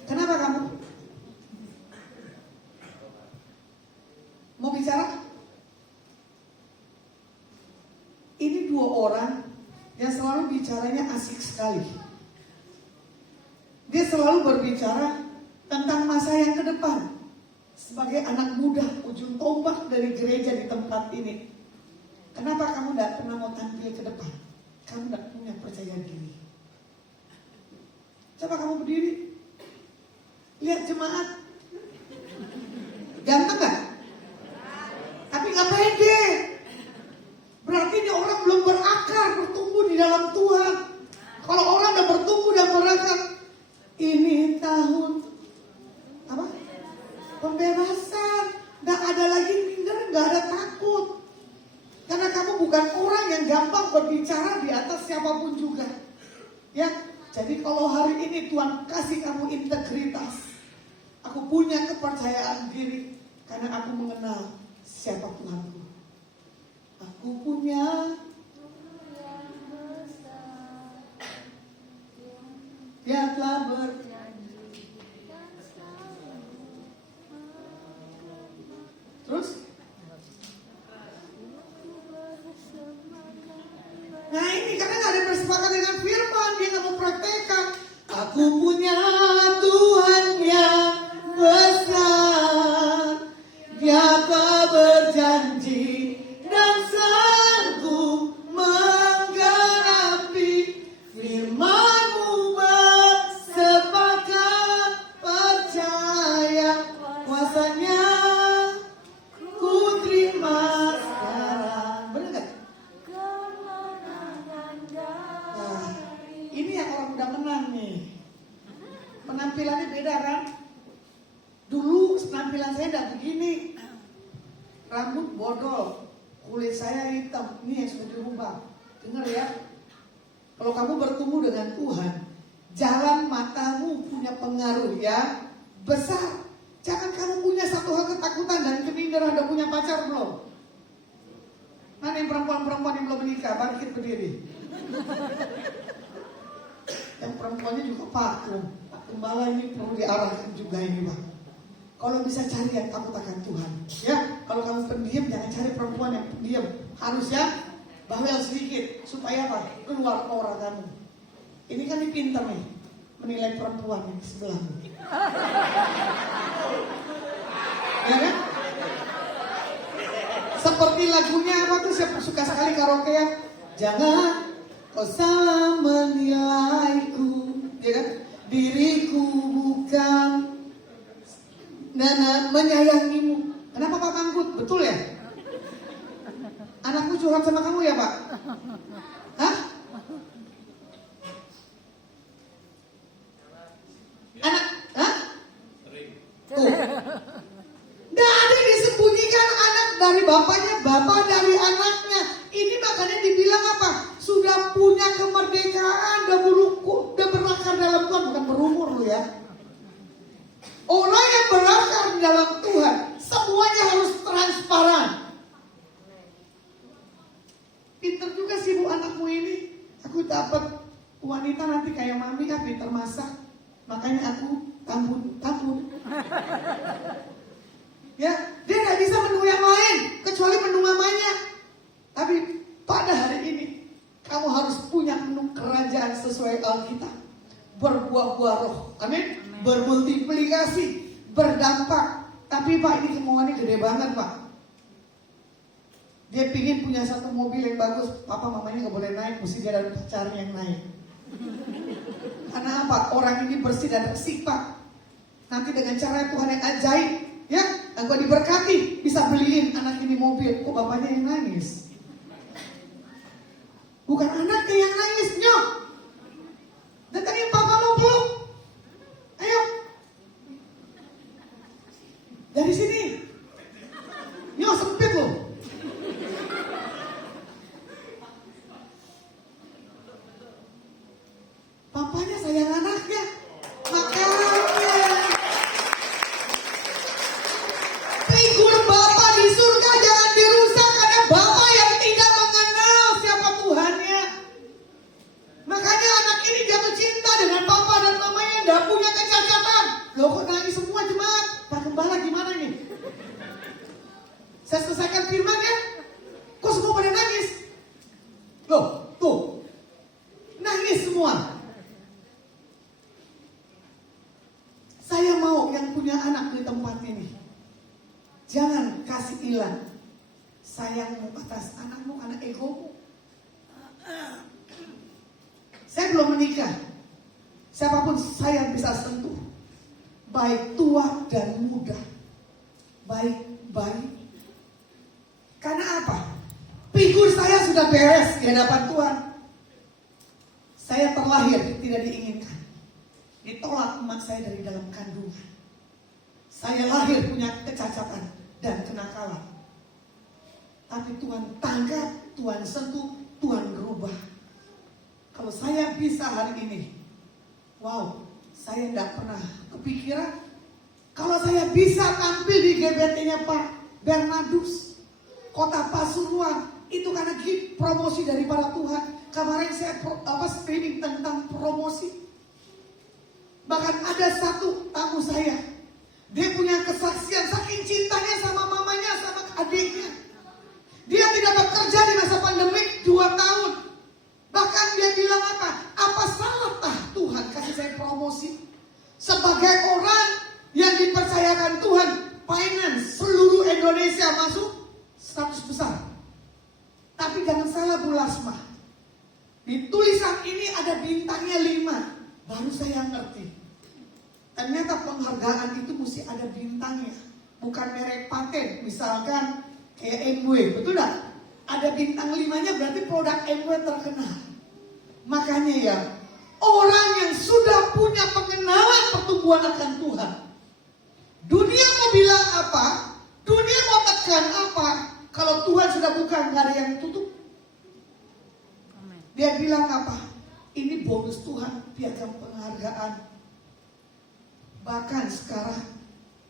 Kenapa kamu? Mau bicara? Ini dua orang yang selalu bicaranya asik sekali. Dia selalu berbicara tentang masa yang ke depan. Sebagai anak muda, ujung tombak dari gereja di tempat ini. Kenapa kamu tidak pernah mau tampil ke depan? Kamu tidak punya percaya diri. Coba kamu berdiri. Lihat jemaat. Ganteng gak? Tapi gak pede. Berarti ini orang belum berakar, bertumbuh di dalam Tuhan. Kalau orang udah bertumbuh dan berakar, ini tahun apa? Pembebasan. Gak ada lagi minder, gak ada takut. Karena kamu bukan orang yang gampang berbicara di atas siapapun juga. Ya, jadi kalau hari ini Tuhan kasih kamu integritas, aku punya kepercayaan diri karena aku mengenal siapa Tuhanku. Aku punya Dia telah Terus? Nah ini karena gak ada bersepakat dengan firman, dia gak mau praktekkan. Aku punya Tuhan yang besar, Dia telah berjanji dan sanggup menggenapi firman-Mu, bersepakat percaya kuasanya ku terima sekarang. Bener gak? Nah, ini yang orang udah menang nih. Penampilannya beda kan? Dulu penampilan saya tidak begini. Rambut bodol, kulit saya hitam. Ini yang sudah dirubah. Dengar ya. Kalau kamu bertumbuh dengan Tuhan, jalan matamu punya pengaruh ya besar. Jangan kamu punya satu hal ketakutan dan keminderan. Udah punya pacar belum? Mana yang perempuan-perempuan yang belum menikah? Bangkit berdiri. Yang perempuannya juga pakum. Pak Gembala ini perlu diarahkan juga ini Pak. Kalau bisa cari yang takut akan Tuhan, ya. Kalau kamu pendiam, jangan cari perempuan yang pendiam. Harus ya, bawel sedikit supaya apa? Keluar aura kamu. Ini kan pintar nih, menilai perempuan yang di sebelahmu. Ya kan? Seperti lagunya apa tuh, saya suka sekali karaoke ya. Jangan kau salah menilaiku, ya kan? Diriku bukan menyayangimu. Kenapa Pak Manggut? Betul ya? Anakmu curhat sama kamu ya Pak? Hah? Anak? Hah? Tuh. Nggak ada yang disembunyikan anak dari bapaknya, bapak dari anaknya. Ini makanya dibilang apa? Sudah punya kemerdekaan, udah berakar dalam Tuhan, bukan berumur lu ya. Orang yang berakar dalam Tuhan, semuanya harus transparan. Pinter juga sih bu anakmu ini. Aku dapat wanita nanti kayak mami kan, pinter masak. Makanya aku tambun. Ya, dia nggak bisa menu yang lain kecuali menu mamanya. Tapi pada hari ini kamu harus punya menu kerajaan sesuai Alkitab. Berbuah-buah roh, amin. Bermultiplikasi, berdampak. Tapi Pak, ini kemauannya gede banget Pak. Dia pingin punya satu mobil yang bagus. Papa mamanya nggak boleh naik, mesti dia ada pacarnya yang naik. Karena apa? Orang ini bersih dan bersih Pak. Nanti dengan cara Tuhan yang ajaib, ya, engkau diberkati, bisa beliin anak ini mobil. Kok bapaknya yang nangis? Bukan anaknya yang nangis, nyok. Datangin papa mau peluk. Ayo. Dari sini. Nyok, sempit loh. Papanya sayang anaknya. Makanya figur Bapa di surga jangan dirusak karena Bapa yang tidak mengenal siapa Tuhannya. Makanya anak ini jatuh cinta dengan Papa dan mamanya yang tidak punya kecacatan. Loh kok nangis semua jemaat? Pak Gembala gimana nih? Saya selesaikan firman ya? Kok semua pada nangis? Loh, tuh. Nangis semua. Saya mau yang punya anak di tempat ini, jangan kasih hilang sayangmu atas anakmu karena egomu. Saya belum menikah. Siapapun saya bisa sentuh, baik tua dan muda, baik bayi. Karena apa? Figur saya sudah beres di hadapan Tuhan. Saya terlahir tidak diinginkan. Ditolak emak saya dari dalam kandungan. Saya lahir punya kecacatan dan kenakalan. Tapi Tuhan tangkap, Tuhan sentuh, Tuhan berubah. Kalau saya bisa hari ini, wow, saya tidak pernah kepikiran. Kalau saya bisa tampil di GBT-nya Pak Bernardus, Kota Pasuruan, itu karena promosi daripada Tuhan. Kemarin saya streaming tentang promosi. Bahkan ada satu tamu saya, dia punya kesaksian saking cintanya sama mamanya, sama adiknya. Dia tidak bekerja di masa pandemik 2 tahun. Bahkan dia bilang apa? Apa salah Tuhan kasih saya promosi? Sebagai orang yang dipercayakan Tuhan, finance seluruh Indonesia masuk 100 besar. Tapi jangan salah Bu Lasma. Di tulisan ini ada bintangnya 5. Baru saya ngerti. Ternyata penghargaan itu mesti ada bintangnya. Bukan merek paten. Misalkan kayak MW. Betul tak? Ada bintang 5-nya berarti produk MW terkenal. Makanya ya, orang yang sudah punya pengenalan pertumbuhan akan Tuhan. Dunia mau bilang apa? Dunia mau tekan apa? Kalau Tuhan sudah buka, gak ada yang tutup. Dia bilang apa? Ini bonus Tuhan, piagam penghargaan. Bahkan sekarang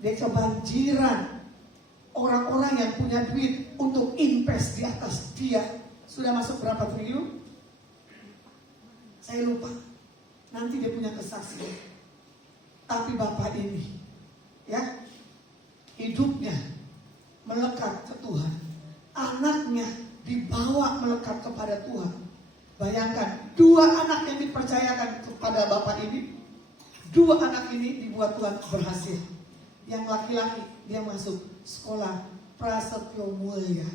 dia kebanjiran orang-orang yang punya duit untuk invest di atas dia. Sudah masuk berapa triliun? Saya lupa. Nanti dia punya kesaksian. Tapi Bapak ini, ya, hidupnya melekat ke Tuhan. Anaknya dibawa melekat kepada Tuhan. Bayangkan, 2 anak yang dipercayakan kepada Bapak ini, 2 anak ini dibuat Tuhan berhasil. yang laki-laki dia masuk sekolah Prasetyo Mulia.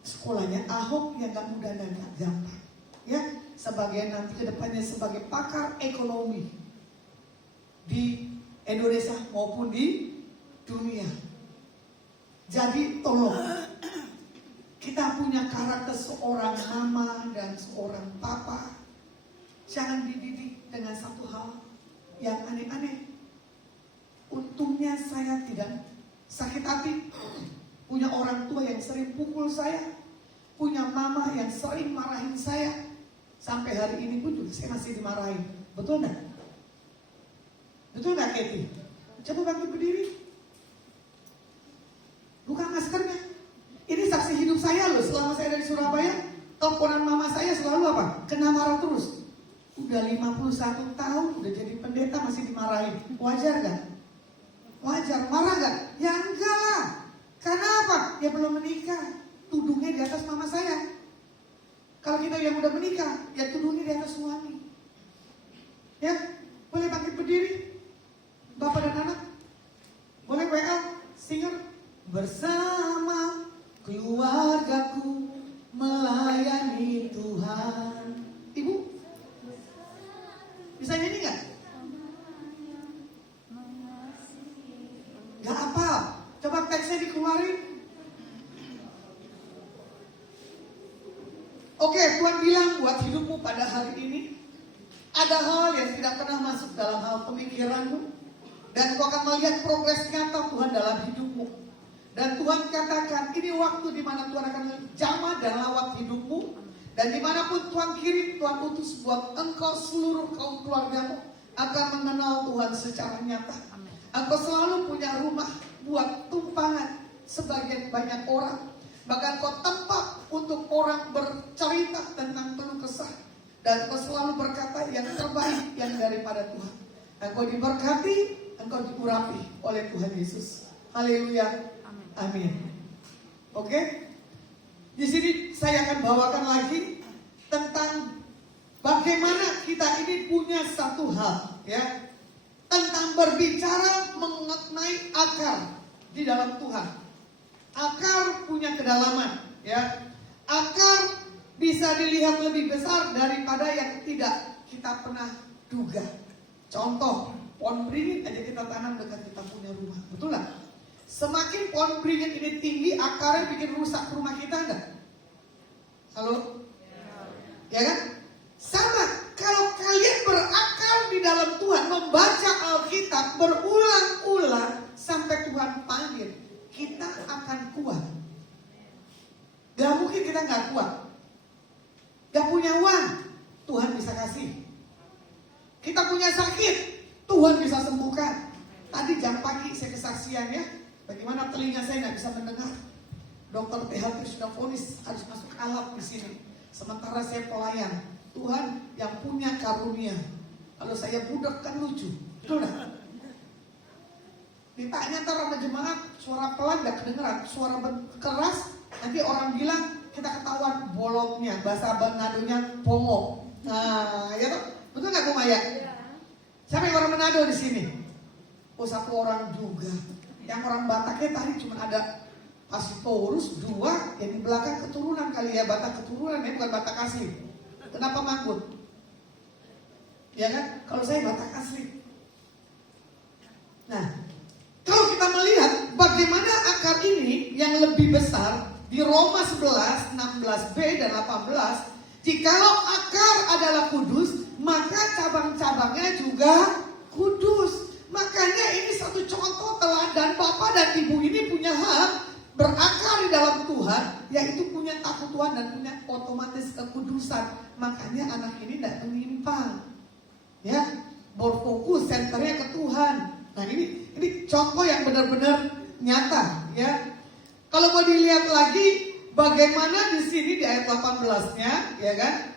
Sekolahnya Ahok yang gak mudah dan gak gampang. Ya, sebagai nanti kedepannya sebagai pakar ekonomi di Indonesia maupun di dunia. Jadi tolong kita punya karakter seorang mama dan seorang papa. Jangan dididik dengan satu hal yang aneh-aneh. Untungnya saya tidak sakit hati. Punya orang tua yang sering pukul saya. Punya mama yang sering marahin saya. Sampai hari ini pun juga saya masih dimarahin. Betul gak? Betul gak Katie? Coba bangkit berdiri. Buka maskernya. Ini saksi hidup saya loh. Selama saya dari Surabaya, teleponan mama saya selalu apa? Kena marah terus. Udah 51 tahun, udah jadi pendeta masih dimarahin. Wajar gak? Wajar. Marah gak? Ya enggak lah. Karena apa? Ya belum menikah. Tudungnya di atas mama saya. Kalau kita yang udah menikah, ya tudungnya di atas suami. Ya, boleh bangkit berdiri. Bapak dan anak, boleh WA, singer. Bersama keluargaku melayani Tuhan. Ibu, bisa nyanyi gak? Gak apa. Coba teksnya dikeluarin. Oke, Tuhan bilang buat hidupmu pada hari ini, ada hal yang tidak pernah masuk dalam hal pemikiranmu, dan kau akan melihat progres nyata Tuhan dalam hidupmu. Dan Tuhan katakan, ini waktu di mana Tuhan akan jamah dan lawat hidupmu, dan dimanapun Tuhan kirim, Tuhan utus buat engkau seluruh kaum keluargamu akan mengenal Tuhan secara nyata. Engkau selalu punya rumah buat tumpangan sebagian banyak orang. Bahkan kau tempat untuk orang bercerita tentang keluh kesah. Dan kau selalu berkata yang terbaik yang daripada Tuhan. Engkau diberkati, engkau diurapi oleh Tuhan Yesus. Haleluya. Amin. Oke? Di sini saya akan bawakan lagi tentang bagaimana kita ini punya satu hal, ya, tentang berbicara mengenai akar di dalam Tuhan. Akar punya kedalaman, ya. Akar bisa dilihat lebih besar daripada yang tidak kita pernah duga. Contoh, pohon beringin aja kita tanam dekat kita punya rumah, betul nggak? Semakin pohon beringin ini tinggi, akarnya bikin rusak rumah kita enggak? Halo? Ya kan? Sama, kalau kalian berakar di dalam Tuhan, membaca Alkitab berulang-ulang sampai Tuhan panggil, kita akan kuat. Gak mungkin kita gak kuat. Gak punya uang, Tuhan bisa kasih. Kita punya sakit, Tuhan bisa sembuhkan. Tadi jam pagi saya kesaksian, ya, bagaimana telinga saya gak bisa mendengar. Dokter PHP sudah vonis harus masuk alat di sini. Sementara saya pelayan, Tuhan yang punya karunia. Kalau saya budak kan lucu, betul gak? Ditanya ntar sama jemaat, suara pelan gak kedengeran, suara keras, nanti orang bilang kita ketahuan bolotnya, bahasa Manadonya pongo. Nah, ya toh, betul nggak Bu Maya? Siapa yang orang Manado di sini? Oh, satu orang juga. Yang orang Bataknya tadi cuma ada Pasitorus, dua, yang di belakang keturunan kali ya, Batak keturunan ya, bukan Batak asli. Kenapa mangkut? Ya kan? Kalau saya Batak asli. Nah, kalau kita melihat bagaimana akar ini yang lebih besar di Roma 11, 16b dan 18, jikalau akar adalah kudus, maka cabang-cabangnya juga kudus. Makanya ini satu contoh teladan Bapak dan Ibu ini punya hak berakar di dalam Tuhan, yaitu punya takut Tuhan dan punya otomatis kekudusan. Makanya anak ini tidak menyimpang, ya, berfokus senternya ke Tuhan. Nah ini contoh yang benar-benar nyata, ya. Kalau mau dilihat lagi bagaimana di sini di ayat 18-nya, ya kan?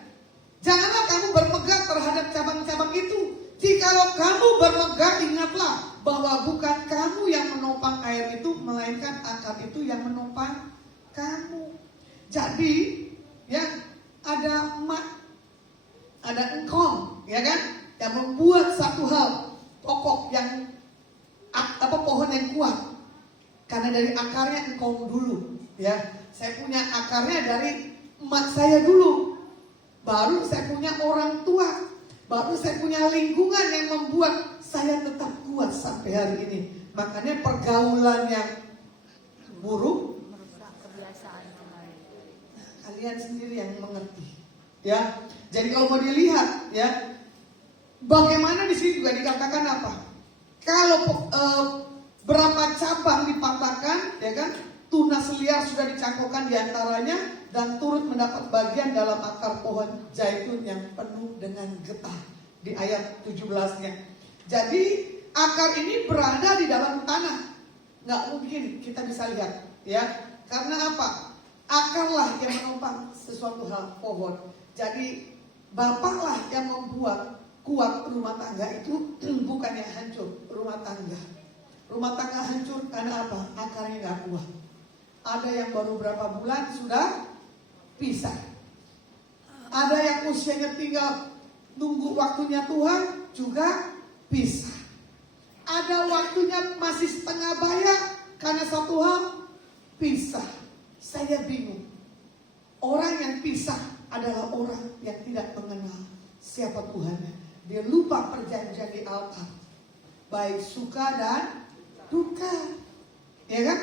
Janganlah kamu bermegah terhadap cabang-cabang itu. Jikalau kamu bermegah, ingatlah bahwa bukan kamu yang menopang air itu, melainkan akar itu yang menopang kamu. Jadi, ya, ada engkong, ya kan? Yang membuat satu hal pokok yang pohon yang kuat. Karena dari akarnya engkau dulu, ya. Saya punya akarnya dari emak saya dulu. Baru saya punya orang tua. Baru saya punya lingkungan yang membuat saya tetap kuat sampai hari ini. Makanya pergaulan yang buruk, Merusak kebiasaan yang baik. kalian sendiri yang mengerti, ya. Jadi kalau mau dilihat, ya, bagaimana di sini juga dikatakan apa? Kalau berapa cabang dipatahkan, ya kan? Tunas liar sudah dicangkokkan di antaranya dan turut mendapat bagian dalam akar pohon zaitun yang penuh dengan getah. Di ayat 17-nya. Jadi akar ini berada di dalam tanah. Nggak mungkin kita bisa lihat, ya. Karena apa? Akarlah yang menopang sesuatu hal pohon. Jadi bapaklah yang membuat kuat rumah tangga itu, bukannya hancur rumah tangga. Rumah tangga hancur karena apa? Akarnya nggak kuat. Ada yang baru berapa bulan sudah pisah. Ada yang usianya tinggal nunggu waktunya Tuhan juga pisah. Ada waktunya masih setengah bayar karena satu hal pisah. Saya bingung. Orang yang pisah adalah orang yang tidak mengenal siapa Tuhannya. Dia lupa perjanjian di altar, baik suka dan duka, ya kan?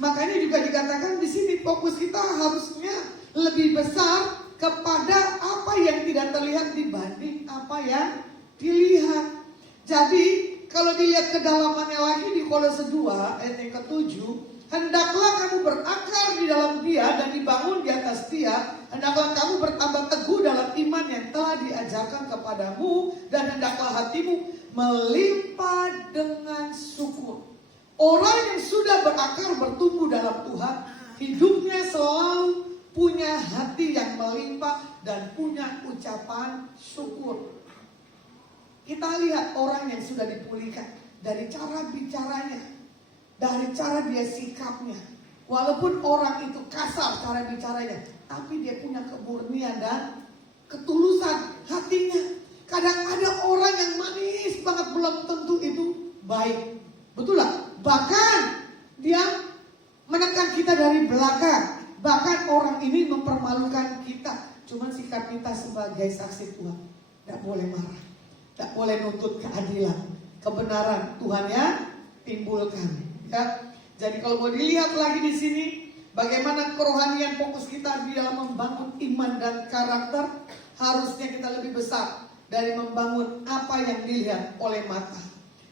Makanya juga dikatakan di sini fokus kita harusnya lebih besar kepada apa yang tidak terlihat dibanding apa yang dilihat. Jadi kalau dilihat kedalamannya lagi di Kolose 2 ayat yang ke-7, hendaklah kamu berakar di dalam Dia dan dibangun di atas Dia. Hendaklah kamu bertambah teguh dalam iman yang telah diajarkan kepadamu, dan hendaklah hatimu melimpah dengan syukur. Orang yang sudah berakar bertumbuh dalam Tuhan, hidupnya selalu punya hati yang melimpah dan punya ucapan syukur. Kita lihat orang yang sudah dipulihkan dari cara bicaranya, dari cara dia sikapnya. Walaupun orang itu kasar cara bicaranya, tapi dia punya kemurnian dan ketulusan hatinya. Kadang ada orang yang manis banget belum tentu itu baik. Betul lah. Bahkan dia menekan kita dari belakang. Bahkan orang ini mempermalukan kita. Cuman sikap kita sebagai saksi Tuhan, tidak boleh marah, tidak boleh nuntut keadilan, kebenaran Tuhan yang timbulkan. Ya. Jadi kalau mau dilihat lagi di sini, bagaimana kerohanian fokus kita di dalam membangun iman dan karakter, harusnya kita lebih besar dari membangun apa yang dilihat oleh mata.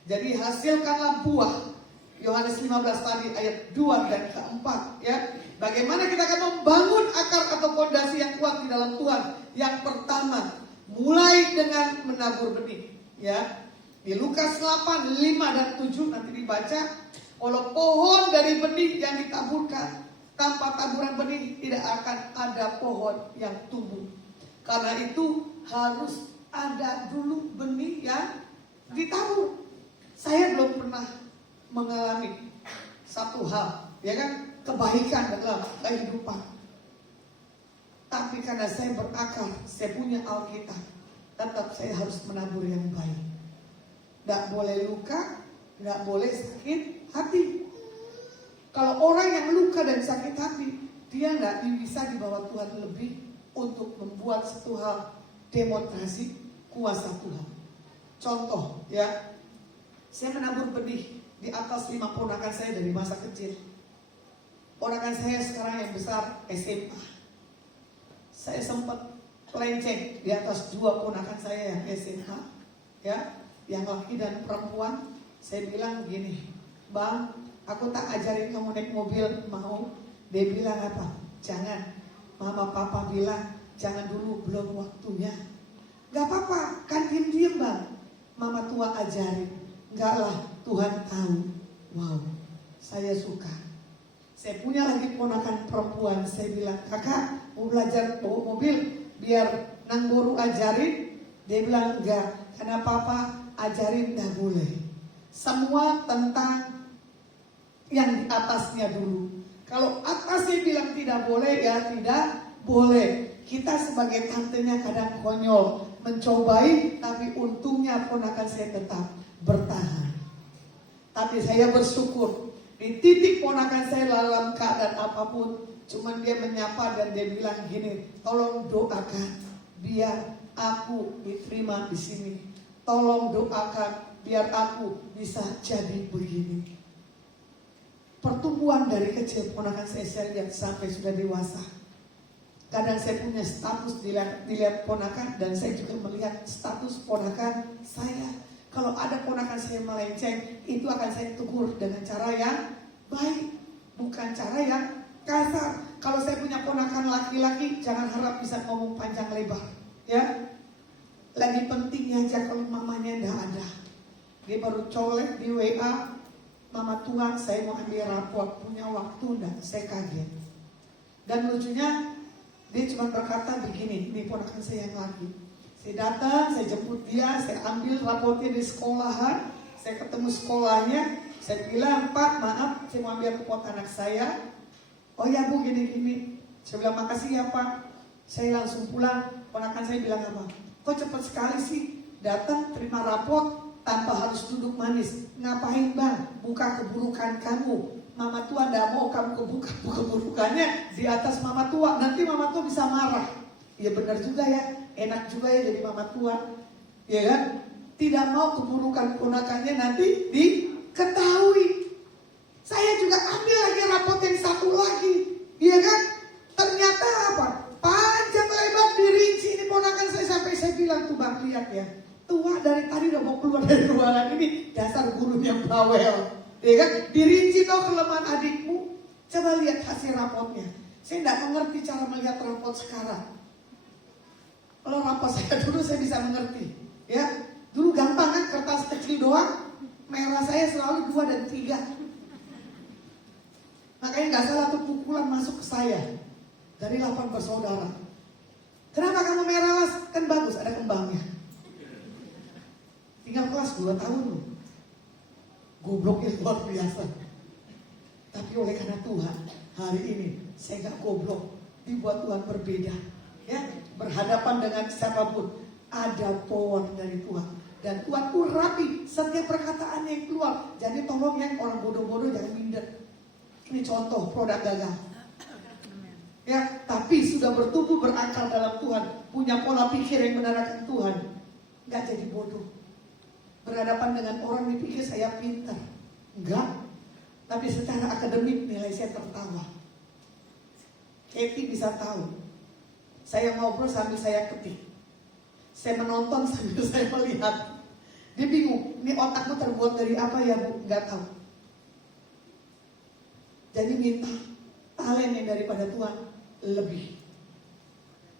Jadi hasilkanlah buah. Yohanes 15 tadi ayat 2 dan ke-4, ya. Bagaimana kita akan membangun akar atau fondasi yang kuat di dalam Tuhan? Yang pertama, mulai dengan menabur benih, ya. Di Lukas 8, 5 dan 7 nanti dibaca, kalau pohon dari benih yang ditaburkan, tanpa taburan benih tidak akan ada pohon yang tumbuh. Karena itu harus ada dulu benih yang ditabur. Saya belum pernah mengalami satu hal, ya kan, kebaikan dalam kehidupan. Tapi karena saya berakar, saya punya Alkitab, tetap saya harus menabur yang baik. Tidak boleh luka, tidak boleh sakit hati. Kalau orang yang luka dan sakit hati, dia tidak bisa dibawa Tuhan lebih untuk membuat satu hal demonstrasi kuasa Tuhan. Contoh, ya, saya menabur benih di atas 5 ponakan saya dari masa kecil. Ponakan saya sekarang yang besar SMA. Saya sempat pelenceng di atas 2 ponakan saya yang SMA, ya, yang laki dan perempuan. Saya bilang gini, Bang, aku tak ajarin kamu naik mobil, mau? Dia bilang apa? Jangan. Mama papa bilang jangan dulu, belum waktunya. Gak apa-apa, kan diem-diem Bang. Mama tua ajarin. Enggak lah, Tuhan tahu. Wow, saya suka. Saya punya lagi ponakan perempuan. Saya bilang, kakak mau belajar bawa mobil biar Nang Boru ajarin. Dia bilang enggak, karena papa ajarin dah boleh. Semua tentang yang di atasnya dulu. Kalau atasnya bilang tidak boleh, ya tidak boleh. Kita sebagai tantenya kadang konyol, mencobai, tapi untungnya ponakan saya tetap bertahan. Tapi saya bersyukur di titik ponakan saya dalam keadaan apapun, cuman dia menyapa dan dia bilang gini, tolong doakan biar aku diterima di sini. Tolong doakan biar aku bisa jadi begini. Pertumbuhan dari kecil ponakan saya lihat sampai sudah dewasa. Kadang saya punya status dilihat ponakan, dan saya juga melihat status ponakan saya. Kalau ada ponakan saya melenceng, itu akan saya tegur dengan cara yang baik, bukan cara yang kasar. Kalau saya punya ponakan laki-laki, jangan harap bisa ngomong panjang lebar, ya. Lagi pentingnya aja kalau mamanya enggak ada. Dia baru colek di WA, "Mama tua, saya mau ambil raport, punya waktu enggak?" Saya kaget. Dan lucunya, dia cuma berkata begini, ini ponakan saya yang laki. Saya datang, saya jemput dia, saya ambil rapotnya di sekolahan, saya ketemu sekolahnya, saya bilang, "Pak, maaf, saya mau ambil raport anak saya." "Oh ya Bu, gini-gini." Saya bilang, "Makasih ya Pak." Saya langsung pulang. Ponakan saya bilang apa? "Kok cepat sekali sih datang terima raport tanpa harus duduk manis? Ngapain Bang? Buka keburukan kamu. Mama tua ndak mau kamu kebuka keburukannya di atas mama tua. Nanti mama tua bisa marah." Ya benar juga ya, enak juga ya jadi mama tua, ya kan? Tidak mau keburukan ponakannya nanti diketahui. Saya juga ambil lagi rapot yang satu lagi, ya kan? Ternyata apa? Panjang lebar dirinci ini ponakan saya, sampai saya bilang, "Tuh Bang, lihat ya, tua dari tadi udah mau keluar dari ruangan ini, dasar guru yang bawel." Ya kan? Dirinci toh kelemahan adikmu. Coba lihat hasil rapotnya. Saya tidak mengerti cara melihat rapot sekarang. Kalau rapot saya dulu saya bisa mengerti. Ya, dulu gampang kan, kertas kecil doang. Merah saya selalu 2 dan 3. Makanya nggak salah tuh pukulan masuk ke saya dari 8 bersaudara. "Kenapa kamu merah Las? Kan bagus, ada kembangnya." Tinggal kelas 2 tahun loh. Gobloknya luar biasa. Tapi oleh karena Tuhan, hari ini saya gak goblok, dibuat Tuhan berbeda. Ya, berhadapan dengan siapapun, ada power dari Tuhan. Dan Tuhan tuh rapi setiap perkataan yang keluar. Jadi tolong yang orang bodoh-bodoh jangan minder. Ini contoh produk gagal. Ya, tapi sudah bertumbuh berakal dalam Tuhan, punya pola pikir yang menarikkan Tuhan, gak jadi bodoh. Berhadapan dengan orang dipikir saya pintar, enggak. Tapi secara akademik nilai saya tertawa. Katie bisa tahu, saya ngobrol sambil saya ketik, saya menonton sambil saya melihat. Dia bingung, ini otakmu terbuat dari apa ya Bu? Enggak tahu. Jadi minta talent yang daripada Tuhan lebih.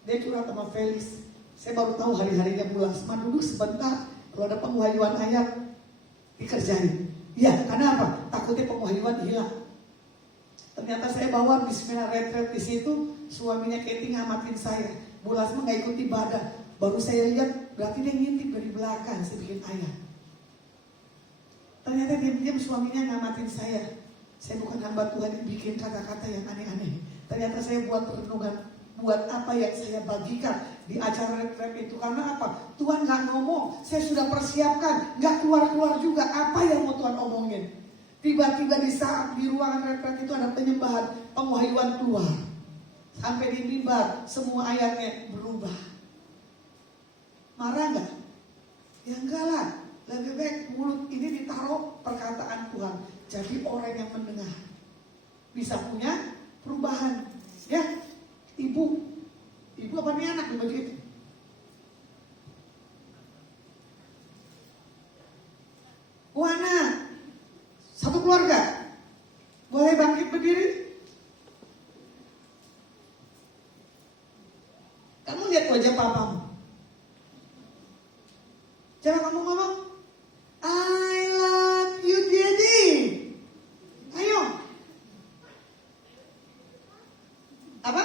Dia curhat sama Felix, saya baru tahu hari-harinya Bu Lasma dulu sebentar. Kalau ada penguhayuan ayat dikerjain. Ya, karena apa? Takutnya penguhayuan hilang. Ternyata saya bawa bismillah retret di situ, suaminya Katie ngamatin saya. Bu Lasma nggak ikut ibadah. Baru saya lihat, berarti dia ngintip dari belakang, saya bikin ayat. Ternyata diam-diam suaminya ngamatin saya. Saya bukan hamba Tuhan yang bikin kata-kata yang aneh-aneh. Ternyata saya buat renungan, buat apa yang saya bagikan di acara retret itu. Karena apa? Tuhan gak ngomong, saya sudah persiapkan, gak keluar-keluar juga apa yang mau Tuhan omongin. Tiba-tiba di saat di ruangan retret itu ada penyembahan, penguhayuan keluar. Sampai di mimbar, semua ayatnya berubah. Marah gak? Ya enggak lah. Lebih baik mulut ini ditaruh perkataan Tuhan. Jadi orang yang mendengar bisa punya perubahan. Ya, ibu apa nih anak begitu? Wana, satu keluarga, boleh bangkit berdiri? Kamu lihat wajah papamu. Coba kamu ngomong, "I love you Daddy." Ayo. Apa?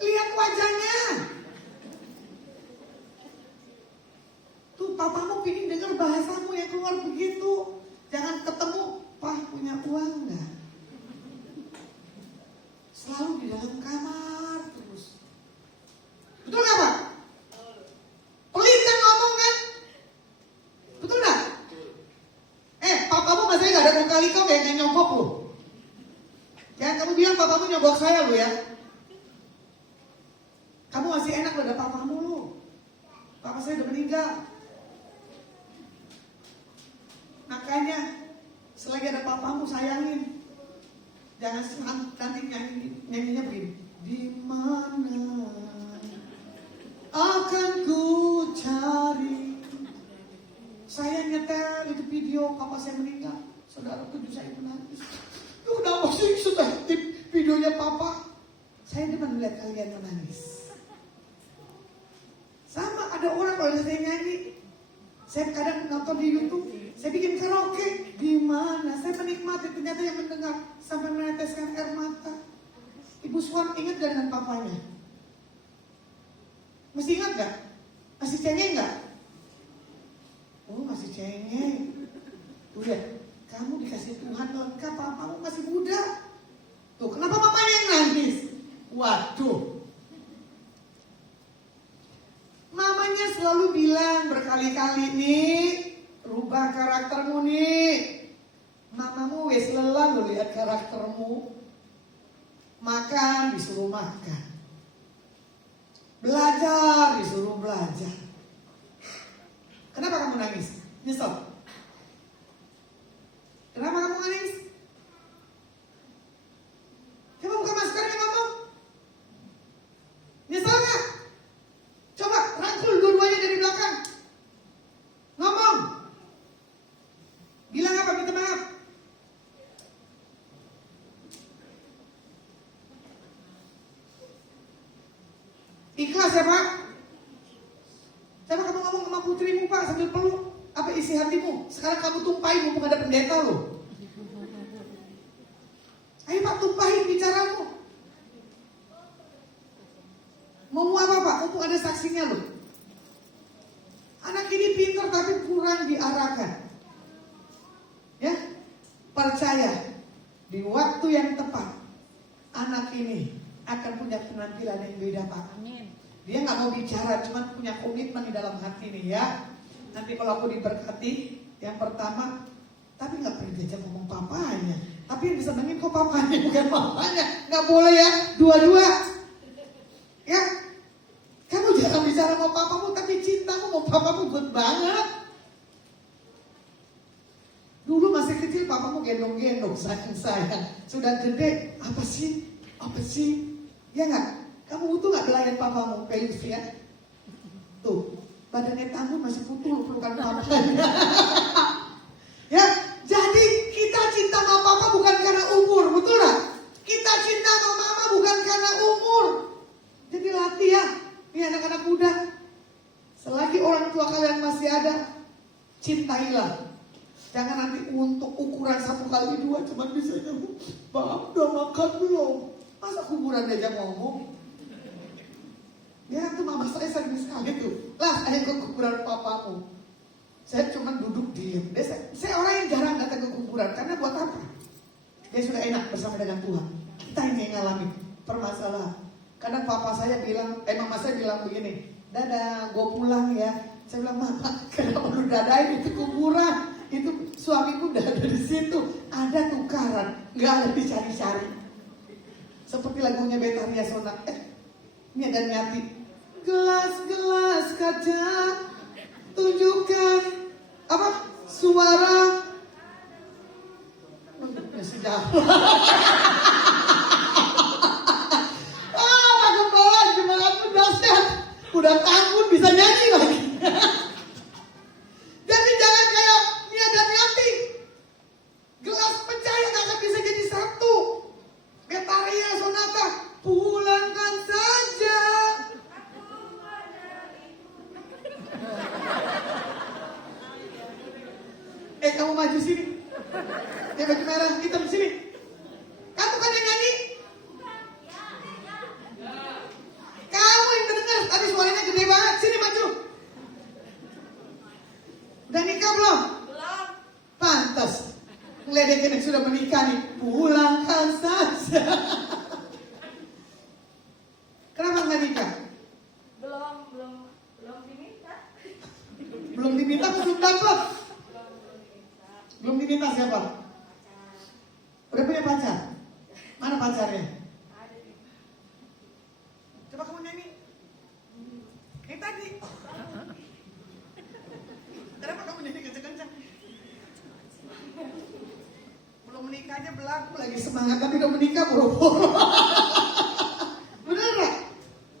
Lihat wajahnya. Tuh papamu pingin dengar bahasamu yang keluar begitu. Jangan ketemu, "Pak punya uang enggak?" Selalu di dalam kamar terus. Betul nggak Pak? Pelit kan ngomong kan? Betul nggak? kali kau kayak nyogok lu. Ya, kamu bilang papamu nyogok saya lu ya. Kamu masih enak ada papamu lu. Papa saya udah meninggal. Makanya selagi ada papamu sayangin. Jangan nanti nyanyinya begini. Di mana akan ku cari. Saya nyetel itu video papa saya meninggal. Saudara tujuh saya menangis. Lu kenapa sih setip videonya papa? Saya demen melihat kalian menangis. Sama ada orang kalau saya nyanyi, saya kadang nonton di YouTube, saya bikin karaoke. Gimana? Saya menikmati, ternyata yang mendengar sampai meneteskan air mata. Ibu Swan ingat gak dengan papanya? Masih ingat gak? Masih cengeng gak? Oh masih cengeng. Tuh lihat, kamu dikasih Tuhan lengkap, papamu masih muda. Tuh kenapa mamanya yang nangis? Waduh. Mamanya selalu bilang berkali-kali nih, rubah karaktermu nih. Mamamu wes lelah lo lihat karaktermu. Makan disuruh makan. Belajar disuruh belajar. Kenapa kamu nangis? Nyesel? Kenapa kamu nangis? Coba buka maskernya ngomong. Nyesel gak? Coba rangkul dua-duanya dari belakang. Ngomong. Bilang apa? Minta maaf. Ikhlas ya Pak? Coba kamu ngomong sama putrimu Pak sambil peluk. Apa isi hatimu? Sekarang kamu tumpahin mumpung ada pendeta loh. Ayo Pak tumpahin bicaramu. Mau apa Pak? Mumpung ada saksinya loh. Anak ini pintar tapi kurang diarahkan. Ya, percaya di waktu yang tepat anak ini akan punya penampilan yang beda Pak. Amin. Dia nggak mau bicara, cuma punya komitmen di dalam hati nih ya. Nanti kalau aku diberkati, yang pertama, tapi nggak perlu diajak ngomong papanya. Tapi yang bisa nengin kok papanya bukan mamanya. Nggak boleh ya, dua-dua. Ya, kamu jangan bicara sama papamu, tapi cintamu sama papamu good banget. Dulu masih kecil papamu gendong-gendong, sayang-sayang. Sudah gede, apa sih? Ya nggak? Kamu tuh nggak belayan papamu, pelus ya? Tuh, badannya tangguh masih putul pelukan papanya. Ya, jadi kita cinta sama papa bukan karena umur, betul nggak? Kita cinta sama mama bukan karena umur. Jadi latih ya, nih anak-anak muda. Selagi orang tua kalian masih ada, cintailah. Jangan nanti untuk ukuran 1x2 cuma bisa nyambung. Bang, udah makan belum? Masa kuburan diajak ngomong? Ya tuh mama saya sering sekali tuh. Lah, ayo ke kuburan papamu. Saya cuma duduk diem. Saya orang yang jarang datang ke kuburan. Karena buat apa? Dia sudah enak bersama dengan Tuhan. Kita ini yang ngalamin permasalahan. Kadang papa saya bilang, mama saya bilang begini, dadah, gue pulang ya. Saya bilang, mama, kenapa lu dadahin itu kuburan? Itu suamiku udah ada di situ. Ada tukaran, nggak ada dicari-cari. Seperti lagunya Betaria Sona. Ini ada Nyati. Gelas-gelas kaca, tunjukkan apa? Suara. Ya sudah. Pak Gembala, jemaatmu dahsyat. Udah takut bisa nyanyi lagi. Jadi jangan kayak Nia dan Yati. Gelas pecah yang gak bisa jadi satu. Betaria Sonata, pulangkan saja. Kamu maju sini. Dia baju merah, hitam sini. Kamu kan yang nyanyi? Kamu yang terdengar, tadi suaranya gede banget. Sini maju. Udah nikah belum? Belum. Pantas. Ngeledekin yang sudah menikah nih. Pulangkan saja. Kenapa nggak nikah? Belum diminta. Belum diminta, belum dapat. Belum diminta siapa? menikahnya berlaku lagi semangat, tapi udah menikah boro-boro. Bener nggak?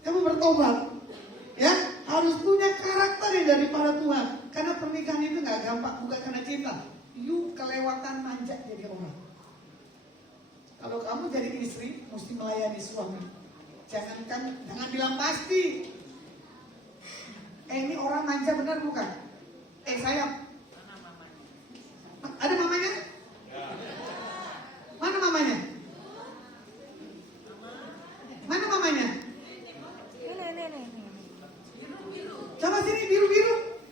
Kamu bertobat, ya harus punya karakter yang daripada Tuhan. Karena pernikahan itu nggak gampang, bukan karena cinta. You kelewatan manja jadi orang. Kalau kamu jadi istri, mesti melayani suami. Jangan bilang pasti. Ini orang manja benar bukan? Sayang. Ada mamanya? Mana mamanya? Mana mamanya? Ini. Coba sini biru-biru.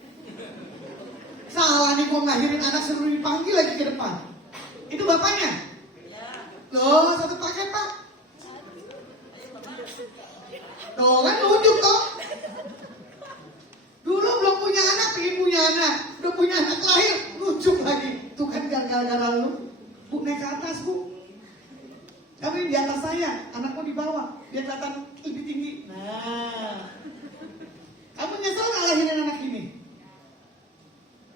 Salah nih gua ngelahirin anak suruh dipanggil lagi ke depan. Itu bapaknya? Loh, satu paket pak. Tuh kan nunjuk toh. Dulu belum punya anak, pengen punya anak. Udah punya anak lahir, nunjuk lagi. Tuh kan gara-gara lu. Bu naik ke atas bu. Kamu di atas saya, anakmu di bawah. Biar kelihatan lebih tinggi. Nah, kamu nyesel nggak lahirin anak ini?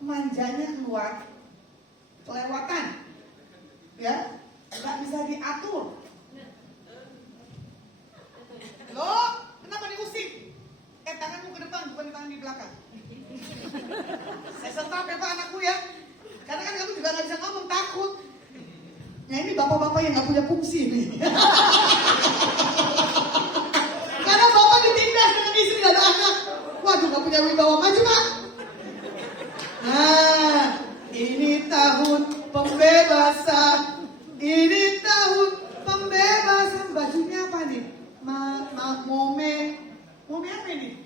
Manjanya keluar, kelewatan, ya, nggak bisa diatur. Loh, kenapa diusik? Tanganmu ke depan, bukan tangan di belakang. Saya sentap ya Pak anakku ya. Karena kan kamu juga nggak bisa ngomong, takut. Nah ini bapak-bapak yang nggak punya fungsi nih. Karena bapak ditindas dengan istri dan anak. Waduh, nggak punya wibawa, maju Pak. Nah, ini tahun pembebasan. Ini tahun pembebasan. Bajunya apa nih? Mome apa ini?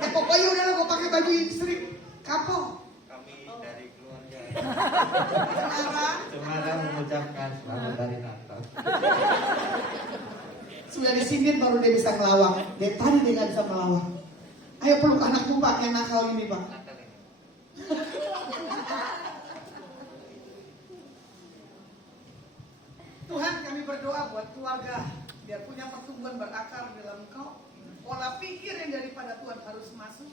Pokoknya udah gue pakai baju istri. Kapok. Kami dari keluarga Semarang mengucapkan selamat dari Natal. sudah disindir baru dia bisa ngelawak. Dari tadi dia nggak bisa melawak. Ayo peluk anakmu Pak yang nakal ini Pak. Tuhan kami berdoa buat keluarga biar punya pertumbuhan berakar dalam Engkau. Pola pikir yang daripada Tuhan harus masuk.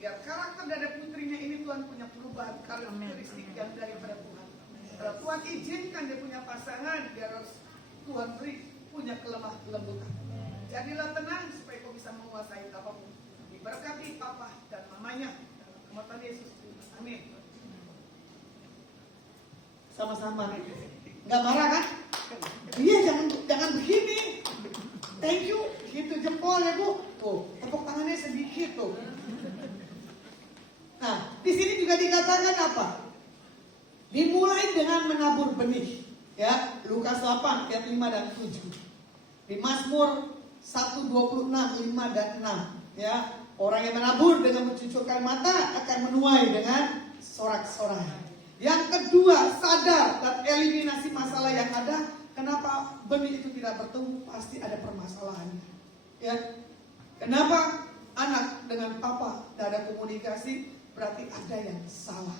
Biar karakter dari putrinya ini Tuhan punya perubahan karakteristik yang daripada Tuhan. Kalau Tuhan izinkan dia punya pasangan, biar harus Tuhan beri punya kelemah lembutan. Jadilah tenang supaya kau bisa menguasai apapun. Diberkati papa dan mamanya. Dalam nama Yesus. Amin. Sama-sama. Nggak marah kan? Iya, jangan begini. Thank you. Gitu jempol ya Bu. Tuh, tepuk tangannya sedikit tuh. Nah, di sini juga dikatakan apa? Dimulai dengan menabur benih. Ya, Lukas 8 ayat 5 dan 7. Di Mazmur 1:26, 5 dan 6. Ya, orang yang menabur dengan mencucurkan mata akan menuai dengan sorak-sorai. Yang kedua, sadar dan eliminasi masalah yang ada. Kenapa benih itu tidak bertumbuh? Pasti ada permasalahannya. Ya, kenapa anak dengan papa tidak ada komunikasi? Berarti ada yang salah.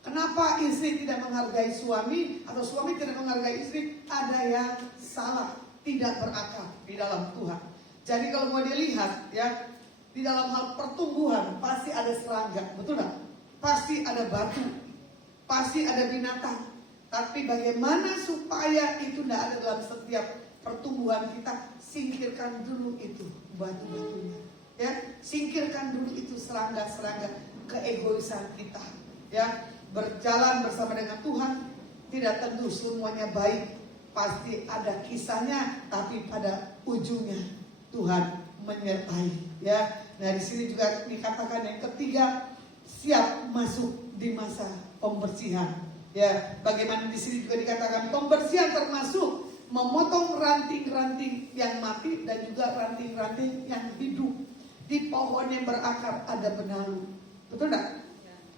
Kenapa istri tidak menghargai suami atau suami tidak menghargai istri? Ada yang salah, tidak berakar di dalam Tuhan. Jadi kalau mau dilihat ya, di dalam hal pertumbuhan pasti ada serangga, betul nggak? Pasti ada batu, pasti ada binatang. Tapi bagaimana supaya itu tidak ada dalam setiap pertumbuhan kita? Singkirkan dulu itu batu-batunya, ya. Singkirkan dulu itu serangga-serangga keegoisan kita, ya. Berjalan bersama dengan Tuhan tidak tentu semuanya baik, pasti ada kisahnya, tapi pada ujungnya Tuhan menyertai, ya. Nah di sini juga dikatakan yang ketiga, siap masuk di masa pembersihan. Ya, bagaimana di sini juga dikatakan pembersihan termasuk memotong ranting-ranting yang mati dan juga ranting-ranting yang hidup. Di pohon yang berakar ada benalu, betul enggak?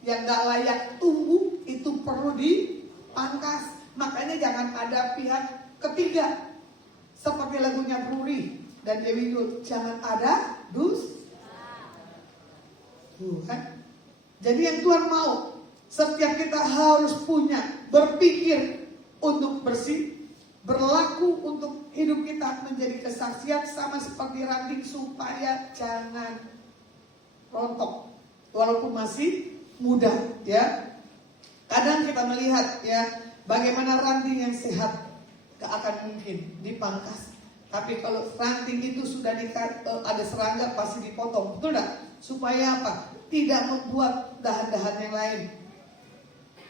Yang gak layak tumbuh itu perlu dipangkas. Makanya jangan ada pihak ketiga. Seperti lagunya Bruri dan Dewi Yud, jangan ada kan? Jadi yang Tuhan mau, setiap kita harus punya, berpikir untuk bersih, berlaku untuk hidup kita menjadi kesaksian sama seperti ranting supaya jangan rontok walaupun masih muda, ya. Kadang kita melihat ya bagaimana ranting yang sehat gak akan mungkin dipangkas. Tapi kalau ranting itu sudah ada serangga pasti dipotong, betul tidak? Supaya apa? Tidak membuat dahan-dahan yang lain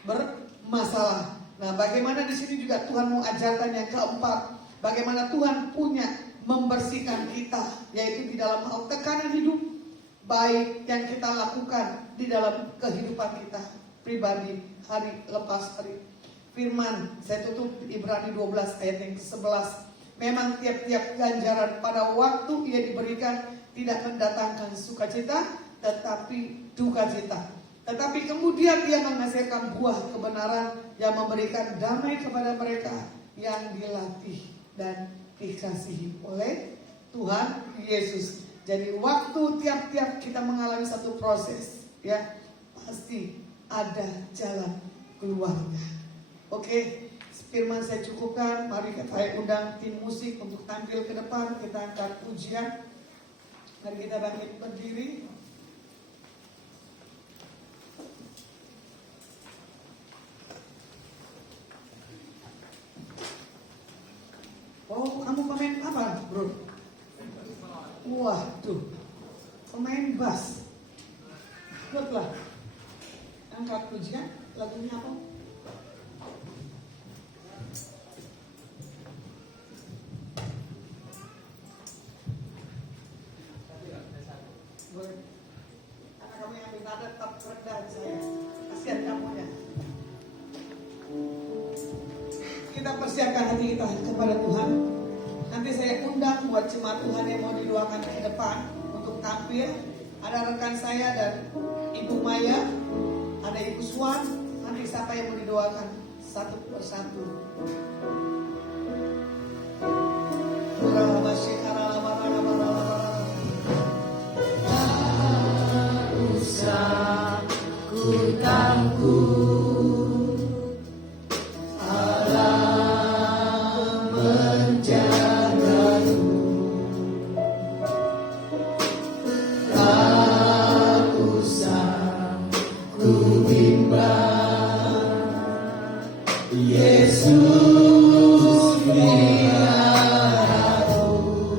bermasalah. Nah, bagaimana di sini juga Tuhan mau ajarkan yang keempat, bagaimana Tuhan punya membersihkan kita, yaitu di dalam hal tekanan hidup baik yang kita lakukan di dalam kehidupan kita pribadi hari lepas hari. Firman, saya tutup Ibrani 12 ayat yang ke-11. Memang tiap-tiap ganjaran pada waktu ia diberikan tidak mendatangkan sukacita, tetapi duka cita. Tetapi kemudian ia menghasilkan buah kebenaran yang memberikan damai kepada mereka yang dilatih dan dikasihi oleh Tuhan Yesus. Jadi waktu tiap-tiap kita mengalami satu proses, ya pasti ada jalan keluarnya. Oke, firman saya cukupkan. Mari saya undang tim musik untuk tampil ke depan. Kita angkat pujian. Mari kita bangkit berdiri. Oh, kamu pemain apa, bro? Waduh, pemain bass. Baiklah, angkat pujian. Lagunya apa? Boleh. Karena kamu yang ambil nada tetap rendah saya. Kasihan kamu ya. Kita persiapkan hati kita kepada Tuhan. Nanti saya undang buat jemaat Tuhan yang mau didoakan ke depan untuk tampil. Ada rekan saya dan Ibu Maya, ada Ibu Swan. Nanti siapa yang mau didoakan satu persatu. Ku tangguh Allah menjagaku, tak usah ku bimbang, Yesus biar aku.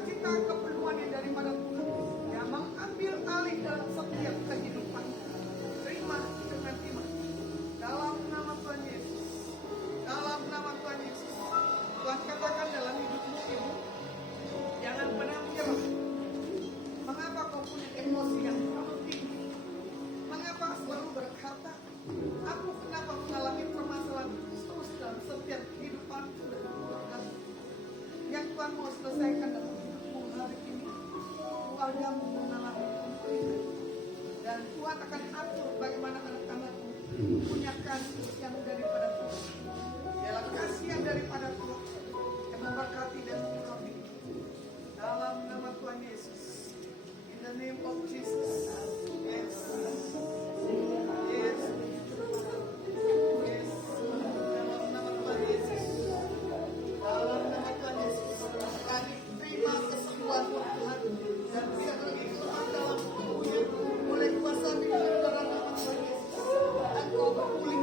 sukacita keperluan yang daripada Tuhan yang mengambil alih dalam setiap kehidupan. Terima dengan iman dalam nama Tuhan Yesus. Dalam nama Tuhan Yesus, Tuhan katakan dalam hidupmu ibu, jangan pernah menyerah. Mengapa kau punya emosi yang terlalu tinggi? Mengapa selalu berkata, aku kenapa mengalami permasalahan terus dalam setiap kehidupanku dan keluargaku? Yang Tuhan mau selesaikan dalam hidupmu hari ini, keluargamu mengalami pemulihan. Dan Tuhan akan atur bagaimana anak-anakmu punya kasih yang daripada Tuhan. Dalam kasih yang daripada Tuhan yang memberkati dan mengurapi. Dalam nama Tuhan Yesus. In the name of Jesus. Yes. Yes. Yes. Dalam nama Tuhan Yesus. Dalam nama Tuhan Yesus. Kami terima kesembuhan Tuhan. Dan tidak lagi kelemahan dalam tubuhnya. Oleh kuasa di dalam nama Tuhan Yesus. Engkau berpulih.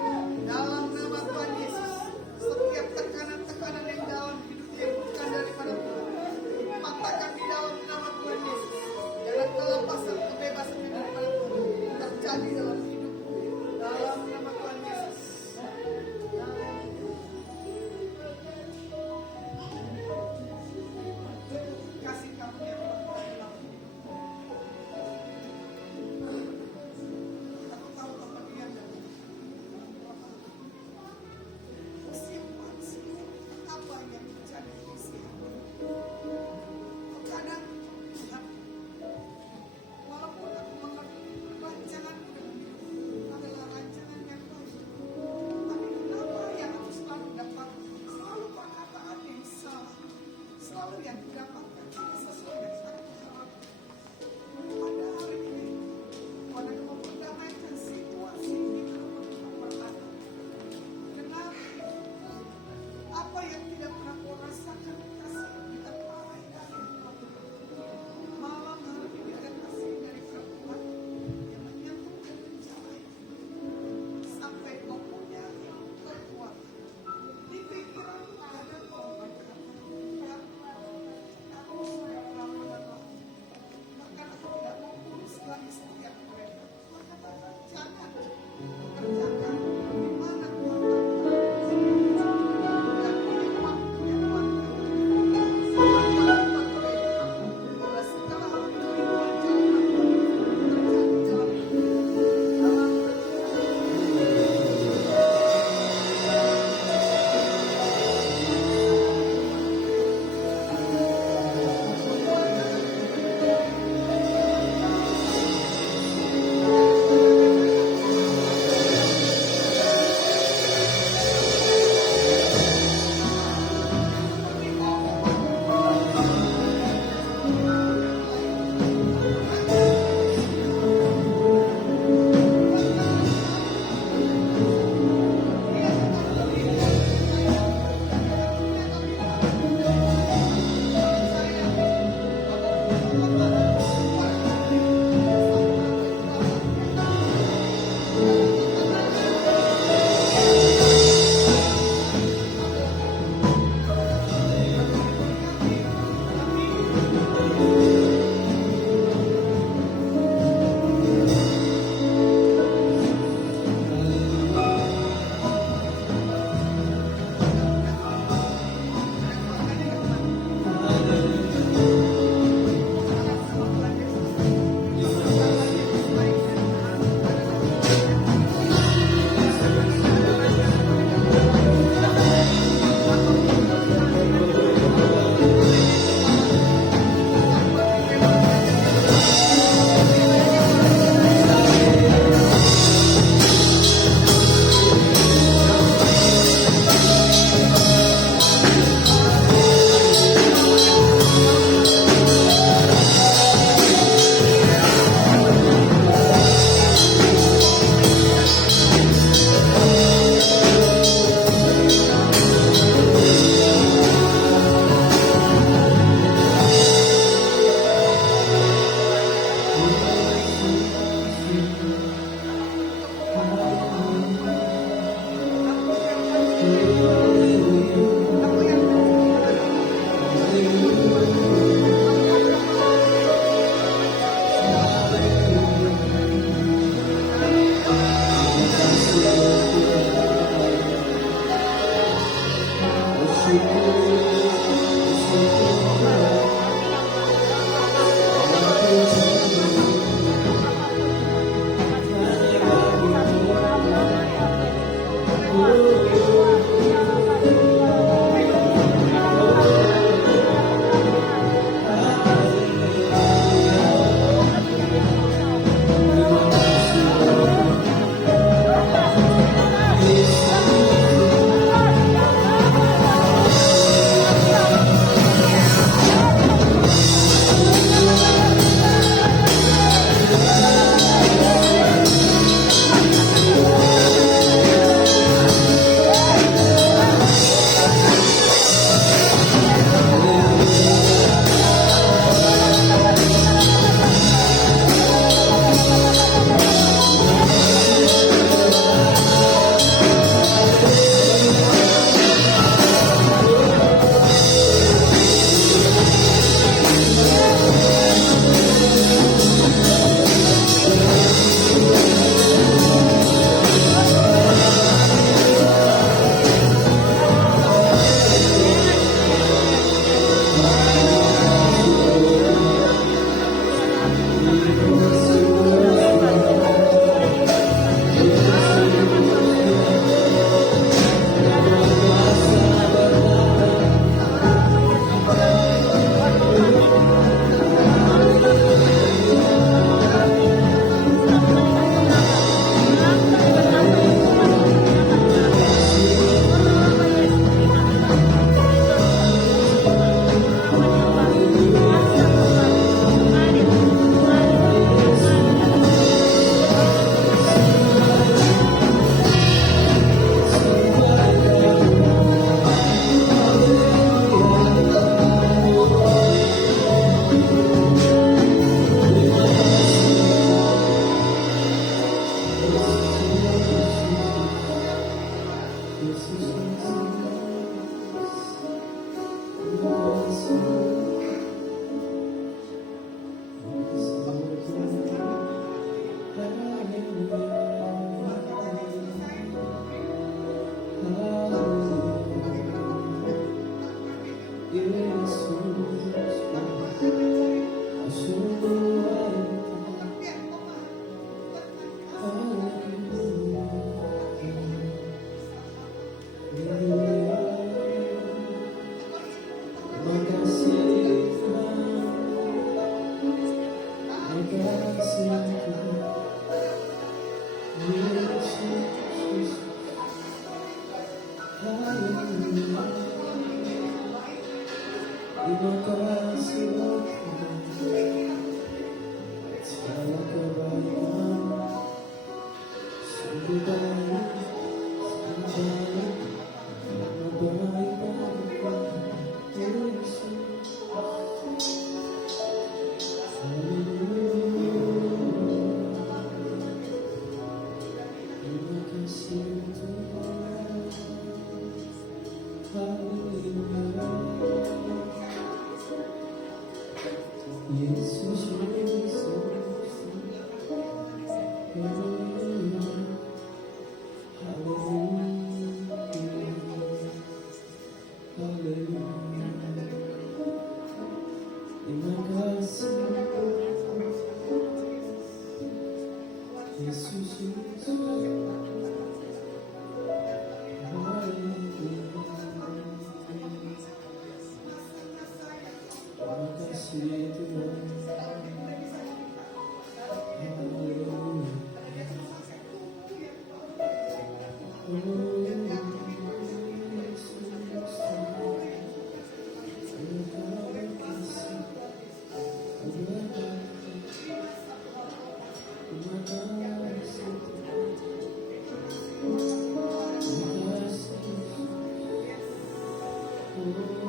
Oh